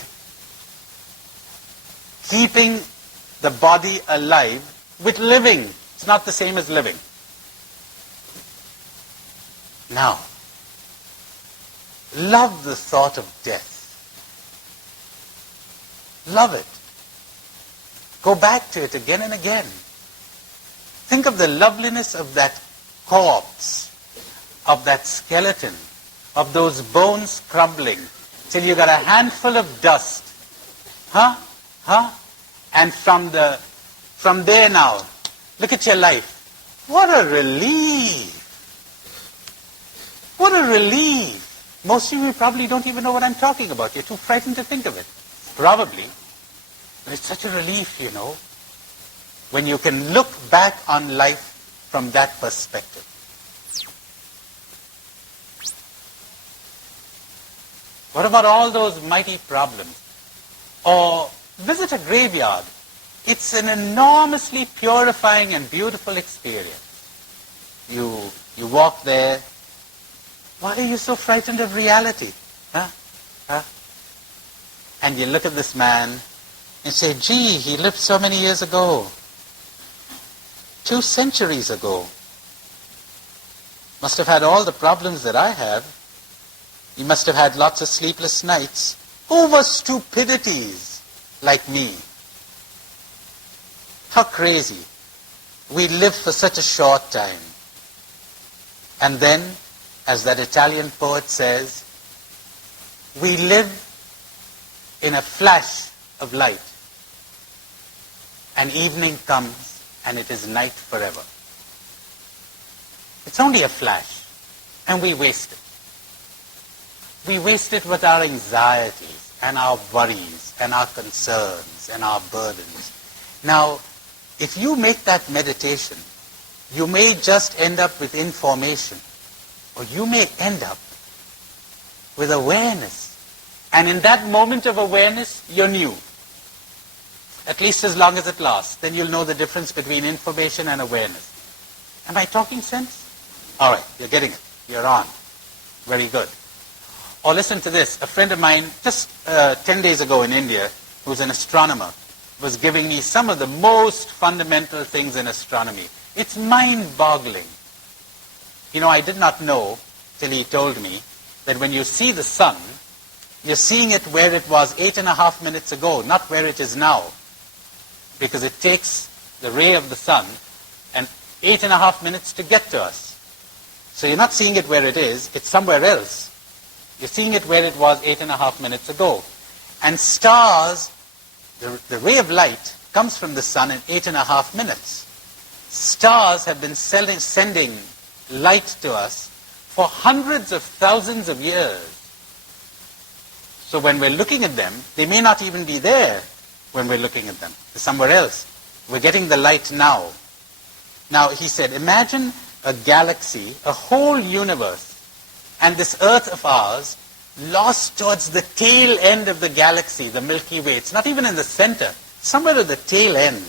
keeping the body alive with living. It's not the same as living. Now, love the thought of death. Love it. Go back to it again and again. Think of the loveliness of that corpse, of that skeleton, of those bones crumbling, till you got a handful of dust. And from there now, look at your life. What a relief. What a relief. Most of you probably don't even know what I'm talking about. You're too frightened to think of it. Probably. But it's such a relief, when you can look back on life from that perspective. What about all those mighty problems? Or visit a graveyard. It's an enormously purifying and beautiful experience. You walk there. Why are you so frightened of reality? And you look at this man and say, gee, he lived so many years ago. 2 centuries ago. Must have had all the problems that I have. He must have had lots of sleepless nights over stupidities like me. How crazy. We live for such a short time. And then, as that Italian poet says, we live in a flash of light. And evening comes and it is night forever. It's only a flash, and we waste it. We waste it with our anxieties and our worries and our concerns and our burdens. Now, if you make that meditation, you may just end up with information, or you may end up with awareness. And in that moment of awareness, you're new. At least as long as it lasts. Then you'll know the difference between information and awareness. Am I talking sense? All right, you're getting it. You're on. Very good. Or listen to this. A friend of mine, just 10 days ago in India, who's an astronomer, was giving me some of the most fundamental things in astronomy. It's mind-boggling. I did not know, till he told me, that when you see the sun, You're seeing it where it was 8.5 minutes ago, not where it is now. Because it takes the ray of the sun and 8.5 minutes to get to us. So you're not seeing it where it is, it's somewhere else. You're seeing it where it was 8.5 minutes ago. And stars, the ray of light comes from the sun in 8.5 minutes. Stars have been sending light to us for hundreds of thousands of years. So when we're looking at them, they may not even be there when we're looking at them. They're somewhere else. We're getting the light now. Now, he said, imagine a galaxy, a whole universe, and this Earth of ours lost towards the tail end of the galaxy, the Milky Way. It's not even in the center, somewhere at the tail end.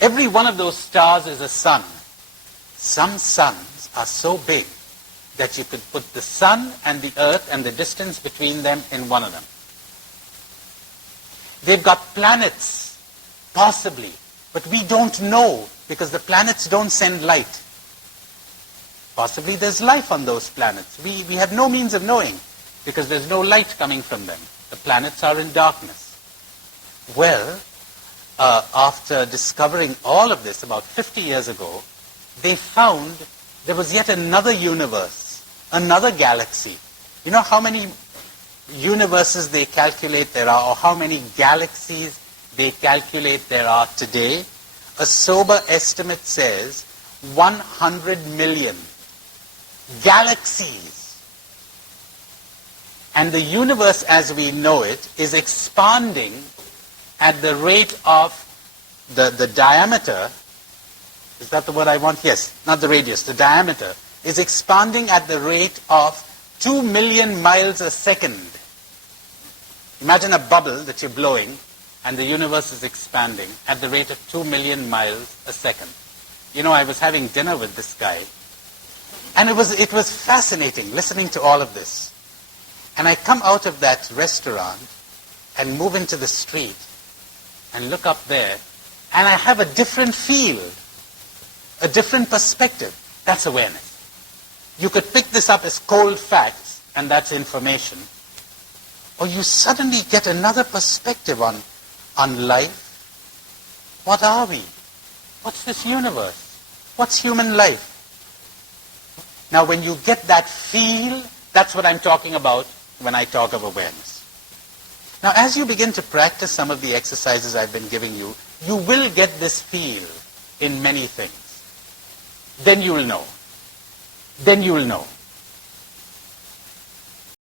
Every one of those stars is a sun. Some suns are so big that you could put the sun and the earth and the distance between them in one of them. They've got planets, possibly, but we don't know because the planets don't send light. Possibly there's life on those planets. We have no means of knowing because there's no light coming from them. The planets are in darkness. Well, after discovering all of this about 50 years ago, they found there was yet another universe, another galaxy. You know how many universes they calculate there are, or how many galaxies they calculate there are today? A sober estimate says 100 million galaxies. And the universe as we know it is expanding at the rate of the diameter. Is that the word I want? Yes, not the radius, the diameter is expanding at the rate of 2 million miles a second. Imagine a bubble that you're blowing and the universe is expanding at the rate of 2 million miles a second. You know, I was having dinner with this guy and it was fascinating listening to all of this. And I come out of that restaurant and move into the street and look up there and I have a different feel. A different perspective. That's awareness. You could pick this up as cold facts, and that's information. Or you suddenly get another perspective on life. What are we? What's this universe? What's human life? Now, when you get that feel, that's what I'm talking about when I talk of awareness. Now, as you begin to practice some of the exercises I've been giving you, you will get this feel in many things. Then you will know. Then you will know.